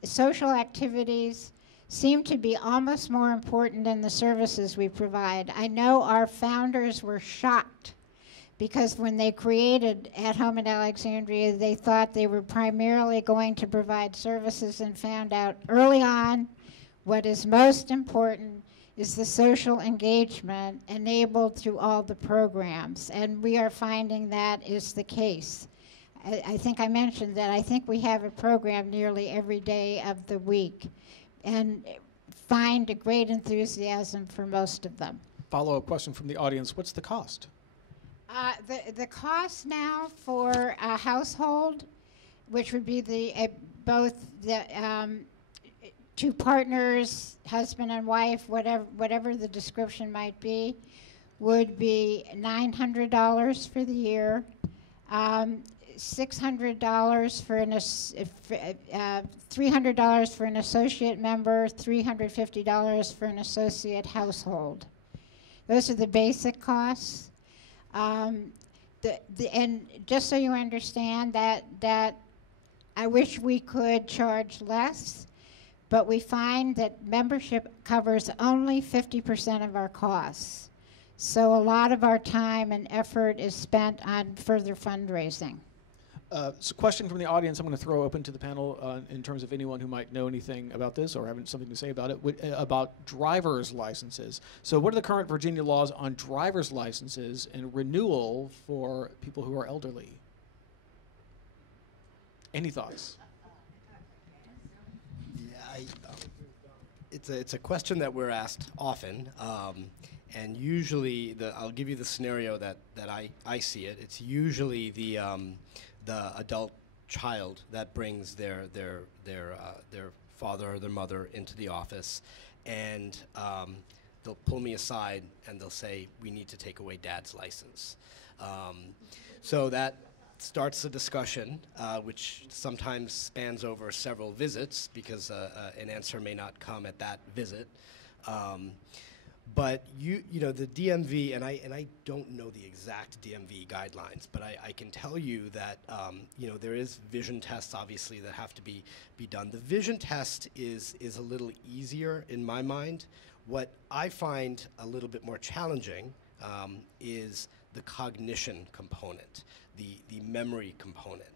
social activities seem to be almost more important than the services we provide. I know our founders were shocked because when they created At Home in Alexandria, they thought they were primarily going to provide services and found out early on what is most important is the social engagement enabled through all the programs. And we are finding that is the case. I think I mentioned that I think we have a program nearly every day of the week and find a great enthusiasm for most of them. Follow-up question from the audience. What's the cost? The cost now for a household, which would be both the two partners, husband and wife, whatever the description might be, would be $900 for the year. $600 for $300 for an associate member, $350 for an associate household. Those are the basic costs. And just so you understand that I wish we could charge less, but we find that membership covers only 50% of our costs. So a lot of our time and effort is spent on further fundraising. So question from the audience I'm going to throw open to the panel in terms of anyone who might know anything about this or have something to say about it, about driver's licenses. So what are the current Virginia laws on driver's licenses and renewal for people who are elderly? Any thoughts? Yeah, it's a question that we're asked often. And usually, I'll give you the scenario that I see it. It's usually the adult child that brings their father or their mother into the office, and they'll pull me aside and they'll say, "We need to take away Dad's license." So that starts a discussion, which sometimes spans over several visits because an answer may not come at that visit. But you know the DMV, and I don't know the exact DMV guidelines, but I can tell you that there is vision tests obviously that have to be done. The vision test is a little easier in my mind. What I find a little bit more challenging is the cognition component, the memory component.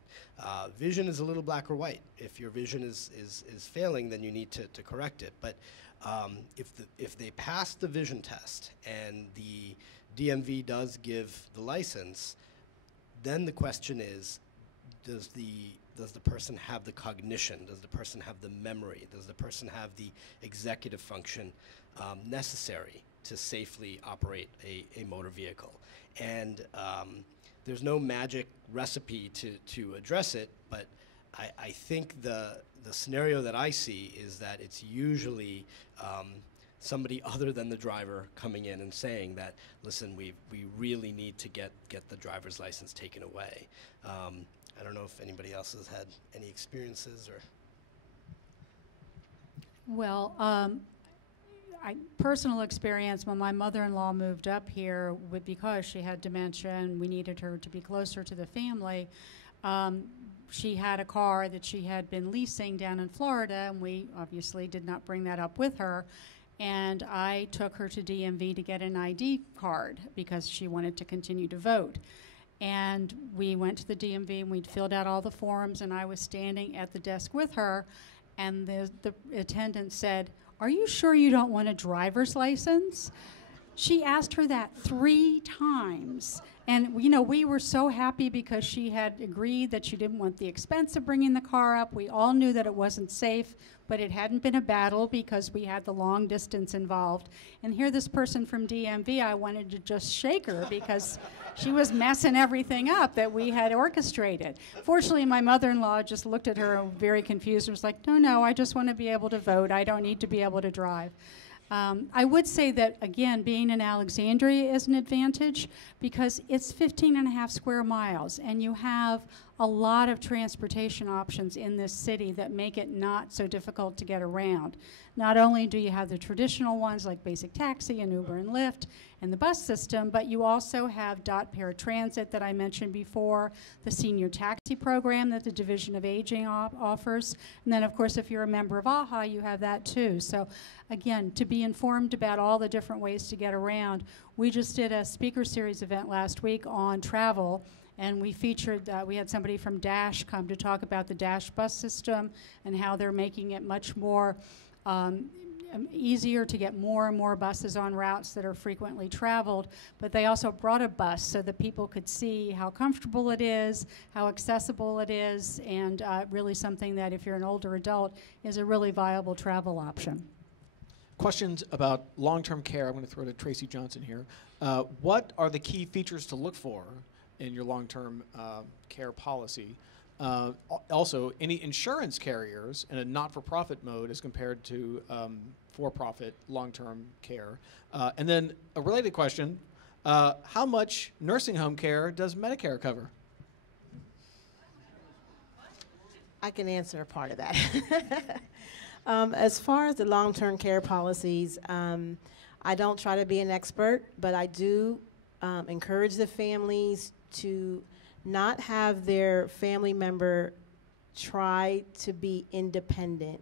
Vision is a little black or white. If your vision is failing, then you need to correct it. But if they pass the vision test and the DMV does give the license, then the question is, does the person have the cognition? Does the person have the memory? Does the person have the executive function necessary to safely operate a motor vehicle? And there's no magic recipe to address it, but I think the scenario that I see is that it's usually somebody other than the driver coming in and saying that, listen, we really need to get the driver's license taken away. I don't know if anybody else has had any experiences or. Well, personal experience, when my mother-in-law moved up here because she had dementia and we needed her to be closer to the family, she had a car that she had been leasing down in Florida, and we obviously did not bring that up with her. And I took her to DMV to get an ID card because she wanted to continue to vote. And we went to the DMV and we'd filled out all the forms, and I was standing at the desk with her, and the attendant said, "Are you sure you don't want a driver's license?" She asked her that 3 times. And, you know, we were so happy because she had agreed that she didn't want the expense of bringing the car up. We all knew that it wasn't safe, but it hadn't been a battle because we had the long distance involved. And here this person from DMV, I wanted to just shake her because she was messing everything up that we had orchestrated. Fortunately, my mother-in-law just looked at her very confused and was like, no, I just want to be able to vote. I don't need to be able to drive. I would say that, again, being in Alexandria is an advantage because it's 15 and a half square miles, and you have a lot of transportation options in this city that make it not so difficult to get around. Not only do you have the traditional ones like basic taxi and Uber and Lyft and the bus system, but you also have DOT paratransit that I mentioned before, the senior taxi program that the Division of Aging offers, and then of course if you're a member of AHA, you have that too. So again, to be informed about all the different ways to get around, we just did a speaker series event last week on travel, and we featured, we had somebody from Dash come to talk about the Dash bus system and how they're making it much more easier to get more and more buses on routes that are frequently traveled, but they also brought a bus so that people could see how comfortable it is, how accessible it is, and really something that if you're an older adult is a really viable travel option. Questions about long-term care. I'm going to throw to Tracey Johnson here. What are the key features to look for in your long-term care policy? Also, any insurance carriers in a not-for-profit mode as compared to for-profit long-term care? And then a related question, how much nursing home care does Medicare cover? I can answer a part of that. As far as the long-term care policies, I don't try to be an expert, but I do encourage the families to not have their family member try to be independent.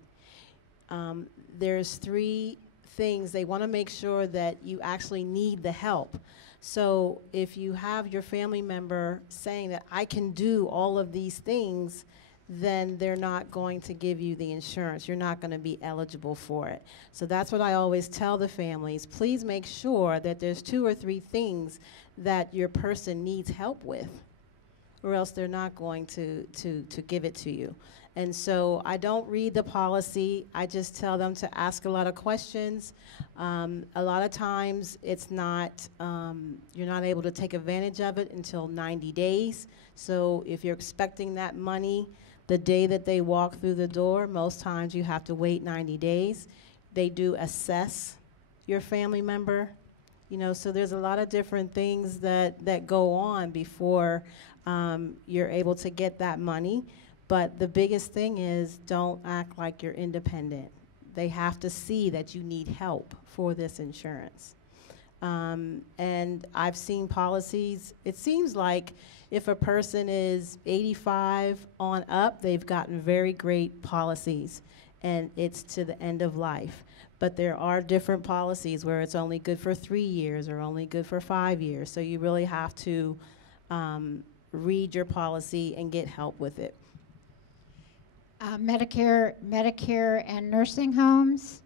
There's 3 things. They want to make sure that you actually need the help. So if you have your family member saying that I can do all of these things, then they're not going to give you the insurance. You're not going to be eligible for it. So that's what I always tell the families. Please make sure that there's 2 or 3 things that your person needs help with, or else they're not going to give it to you. And so I don't read the policy. I just tell them to ask a lot of questions. A lot of times it's not, you're not able to take advantage of it until 90 days. So if you're expecting that money the day that they walk through the door, most times you have to wait 90 days. They do assess your family member. You know, so there's a lot of different things that go on before you're able to get that money. But the biggest thing is don't act like you're independent. They have to see that you need help for this insurance. And I've seen policies, it seems like if a person is 85 on up, they've gotten very great policies, and it's to the end of life. But there are different policies where it's only good for 3 years or only good for 5 years. So you really have to read your policy and get help with it. Medicare and nursing homes.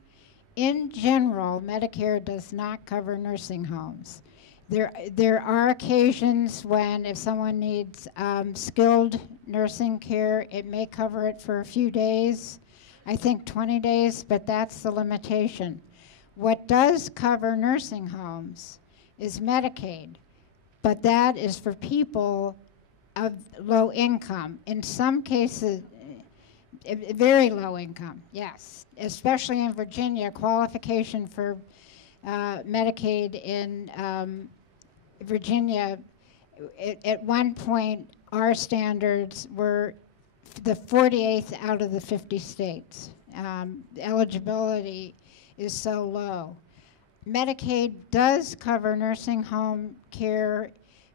In general, Medicare does not cover nursing homes. There are occasions when if someone needs skilled nursing care, it may cover it for a few days. I think 20 days, but that's the limitation. What does cover nursing homes is Medicaid, but that is for people of low income. In some cases, very low income, yes. Especially in Virginia, qualification for Medicaid in Virginia, at one point, our standards were the 48th out of the 50 states. Eligibility is so low. Medicaid does cover nursing home care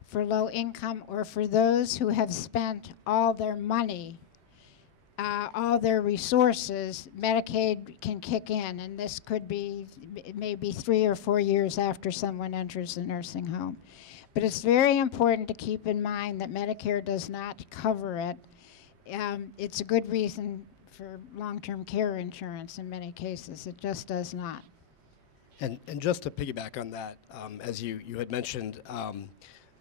for low income or for those who have spent all their money, all their resources. Medicaid can kick in, and this could be maybe 3 or 4 years after someone enters the nursing home. But it's very important to keep in mind that Medicare does not cover it. It's a good reason for long-term care insurance in many cases. It just does not. And just to piggyback on that, as you had mentioned,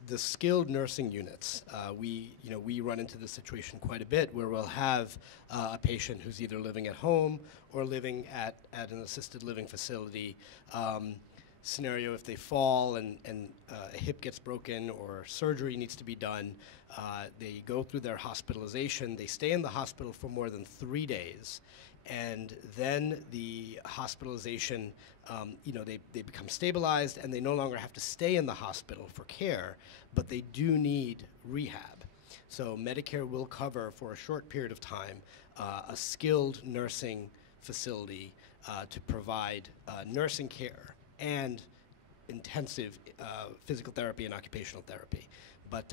the skilled nursing units, we run into this situation quite a bit where we'll have a patient who's either living at home or living at an assisted living facility. Scenario, if they fall and a hip gets broken or surgery needs to be done, they go through their hospitalization. They stay in the hospital for more than 3 days. And then the hospitalization, they become stabilized and they no longer have to stay in the hospital for care, but they do need rehab. So Medicare will cover for a short period of time a skilled nursing facility to provide nursing care and intensive physical therapy and occupational therapy. But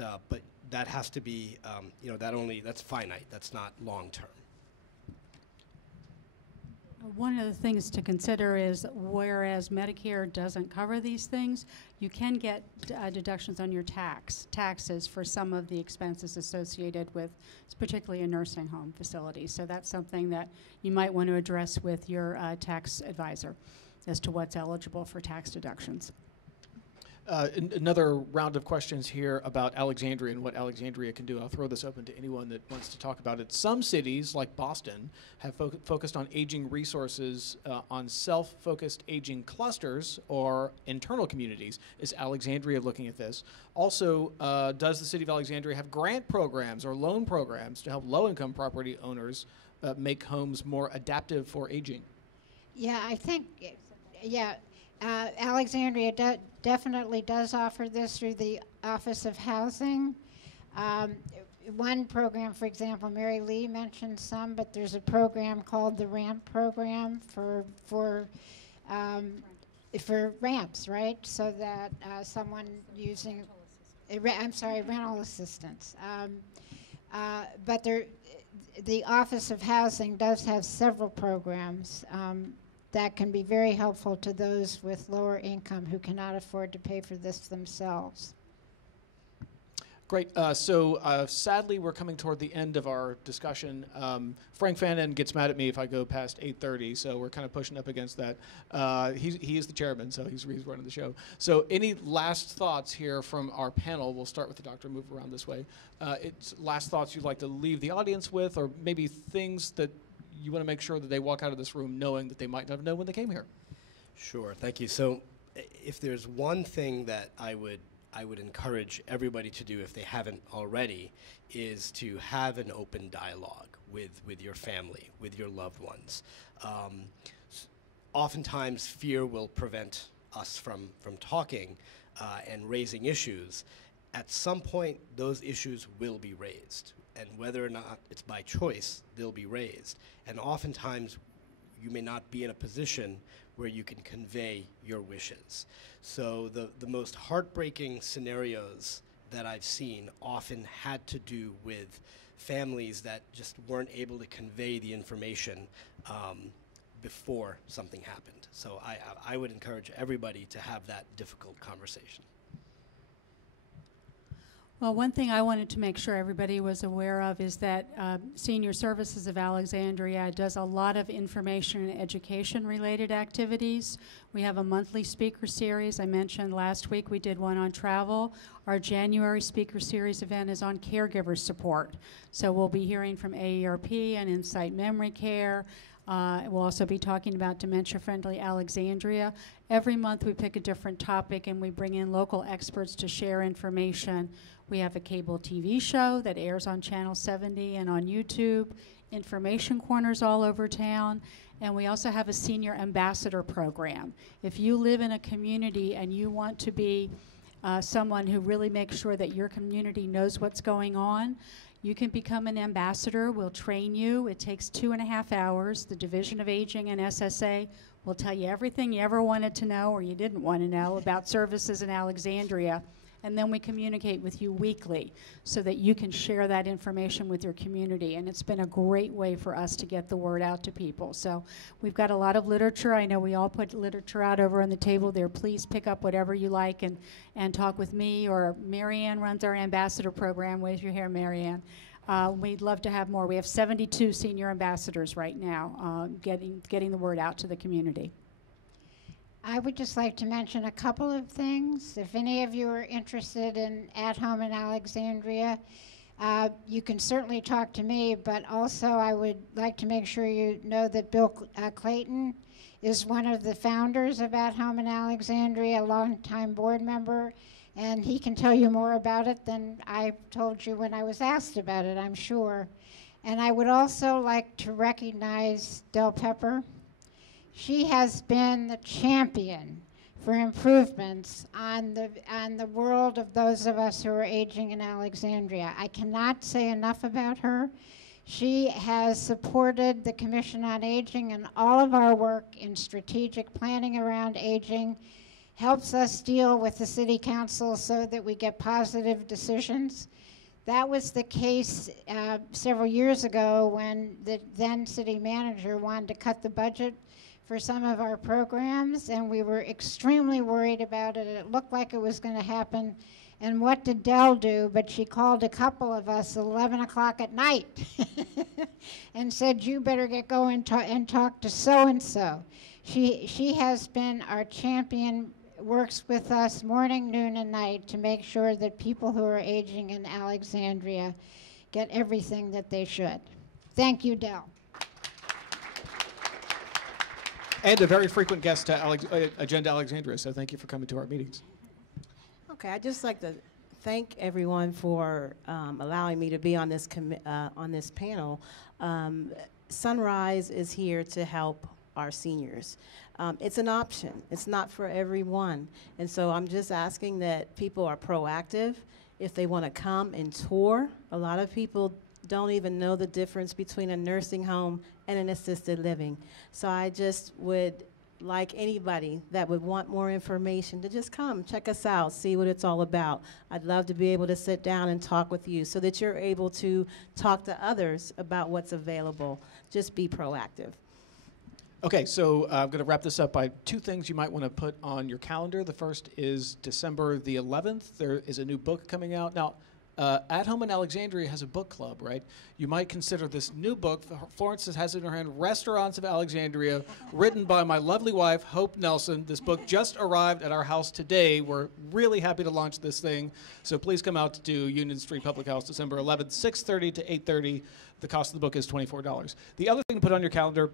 that has to be, that's finite, that's not long term. One of the things to consider is whereas Medicare doesn't cover these things, you can get deductions on your taxes for some of the expenses associated with particularly a nursing home facility. So that's something that you might want to address with your tax advisor as to what's eligible for tax deductions. Another round of questions here about Alexandria and what Alexandria can do. I'll throw this open to anyone that wants to talk about it. Some cities, like Boston, have focused on aging resources on self-focused aging clusters or internal communities. Is Alexandria looking at this? Also, does the city of Alexandria have grant programs or loan programs to help low-income property owners make homes more adaptive for aging? Yeah, I think, Alexandria definitely does offer this through the Office of Housing. One program, for example, Mary Lee mentioned some, but there's a program called the RAMP program for ramps, right? So that someone using, rental assistance. But the Office of Housing does have several programs that can be very helpful to those with lower income who cannot afford to pay for this themselves. Great. So sadly, we're coming toward the end of our discussion. Frank Fannin gets mad at me if I go past 8:30, so we're kind of pushing up against that. He is the chairman, so he's running the show. So any last thoughts here from our panel? We'll start with the doctor, move around this way. It's last thoughts you'd like to leave the audience with, or maybe things that you want to make sure that they walk out of this room knowing that they might not know when they came here. Sure, thank you. So if there's one thing that I would encourage everybody to do if they haven't already is to have an open dialogue with your family, with your loved ones. Oftentimes fear will prevent us from talking and raising issues. At some point, those issues will be raised. And whether or not it's by choice, they'll be raised. And oftentimes, you may not be in a position where you can convey your wishes. So the most heartbreaking scenarios that I've seen often had to do with families that just weren't able to convey the information before something happened. So I would encourage everybody to have that difficult conversation. Well, one thing I wanted to make sure everybody was aware of is that Senior Services of Alexandria does a lot of information and education related activities. We have a monthly speaker series. I mentioned last week we did one on travel. Our January speaker series event is on caregiver support. So we'll be hearing from AARP and Insight Memory Care. We'll also be talking about dementia-friendly Alexandria. Every month we pick a different topic and we bring in local experts to share information. We have a cable TV show that airs on Channel 70 and on YouTube, information corners all over town, and we also have a senior ambassador program. If you live in a community and you want to be someone who really makes sure that your community knows what's going on, you can become an ambassador. We'll train you. It takes 2.5 hours. The Division of Aging and SSA will tell you everything you ever wanted to know or you didn't want to know about services in Alexandria. And then we communicate with you weekly so that you can share that information with your community. And it's been a great way for us to get the word out to people. So we've got a lot of literature. I know we all put literature out over on the table there. Please pick up whatever you like and talk with me, or Marianne runs our ambassador program. Wave your hair, Marianne. We'd love to have more. We have 72 senior ambassadors right now getting the word out to the community. I would just like to mention a couple of things. If any of you are interested in At Home in Alexandria, you can certainly talk to me, but also I would like to make sure you know that Bill Clayton is one of the founders of At Home in Alexandria, a longtime board member, and he can tell you more about it than I told you when I was asked about it, I'm sure. And I would also like to recognize Del Pepper. She has been the champion for improvements on the world of those of us who are aging in Alexandria. I cannot say enough about her. She has supported the Commission on Aging in all of our work in strategic planning around aging, helps us deal with the City Council so that we get positive decisions. That was the case several years ago when the then city manager wanted to cut the budget for some of our programs, and we were extremely worried about it. It looked like it was going to happen. And what did Dell do? But she called a couple of us at 11 o'clock at night and said, you better get going and talk to so-and-so. She has been our champion, works with us morning, noon, and night to make sure that people who are aging in Alexandria get everything that they should. Thank you, Dell. And a very frequent guest to Agenda Alexandria, so thank you for coming to our meetings. Okay, I'd just like to thank everyone for allowing me to be on this panel. Sunrise is here to help our seniors. It's an option. It's not for everyone. And so I'm just asking that people are proactive. If they want to come and tour, a lot of people don't even know the difference between a nursing home and an assisted living. So I just would like anybody that would want more information to just come, check us out, see what it's all about. I'd love to be able to sit down and talk with you so that you're able to talk to others about what's available. Just be proactive. Okay, so I'm going to wrap this up by two things you might want to put on your calendar. The first is December the 11th. There is a new book coming out. Now, At Home in Alexandria has a book club, right? You might consider this new book, Florence has it in her hand, Restaurants of Alexandria, written by my lovely wife, Hope Nelson. This book just arrived at our house today. We're really happy to launch this thing. So please come out to Union Street Public House, December 11th, 6:30 to 8:30. The cost of the book is $24. The other thing to put on your calendar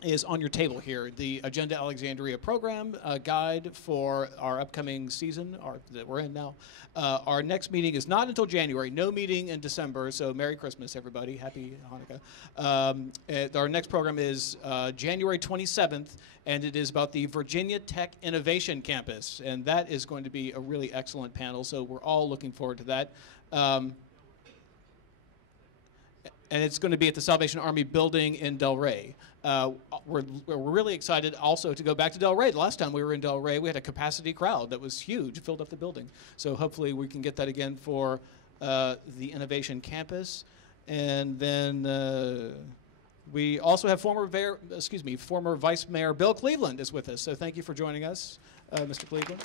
is on your table here, the Agenda Alexandria program guide for our upcoming season that we're in now. Our next meeting is not until January, no meeting in December, so Merry Christmas, everybody. Happy Hanukkah. Our next program is January 27th, and it is about the Virginia Tech Innovation Campus, and that is going to be a really excellent panel, so we're all looking forward to that. And it's going to be at the Salvation Army building in Delray. We're really excited also to go back to Delray. The last time we were in Delray, we had a capacity crowd that was huge, filled up the building. So hopefully we can get that again for the Innovation Campus. And then we also have former Vice Mayor Bill Cleveland is with us. So thank you for joining us, Mr. Cleveland.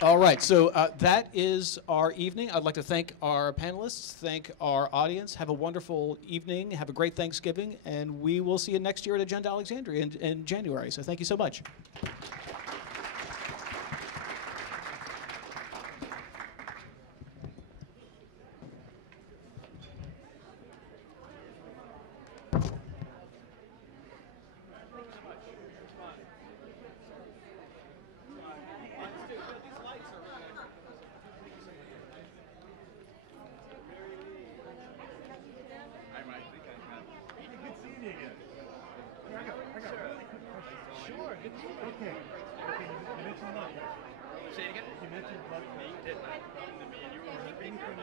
All right, so that is our evening. I'd like to thank our panelists, thank our audience. Have a wonderful evening. Have a great Thanksgiving, and we will see you next year at Agenda Alexandria in January. So thank you so much. Say it again? You mentioned blood. Me, didn't I? Me and you were anything from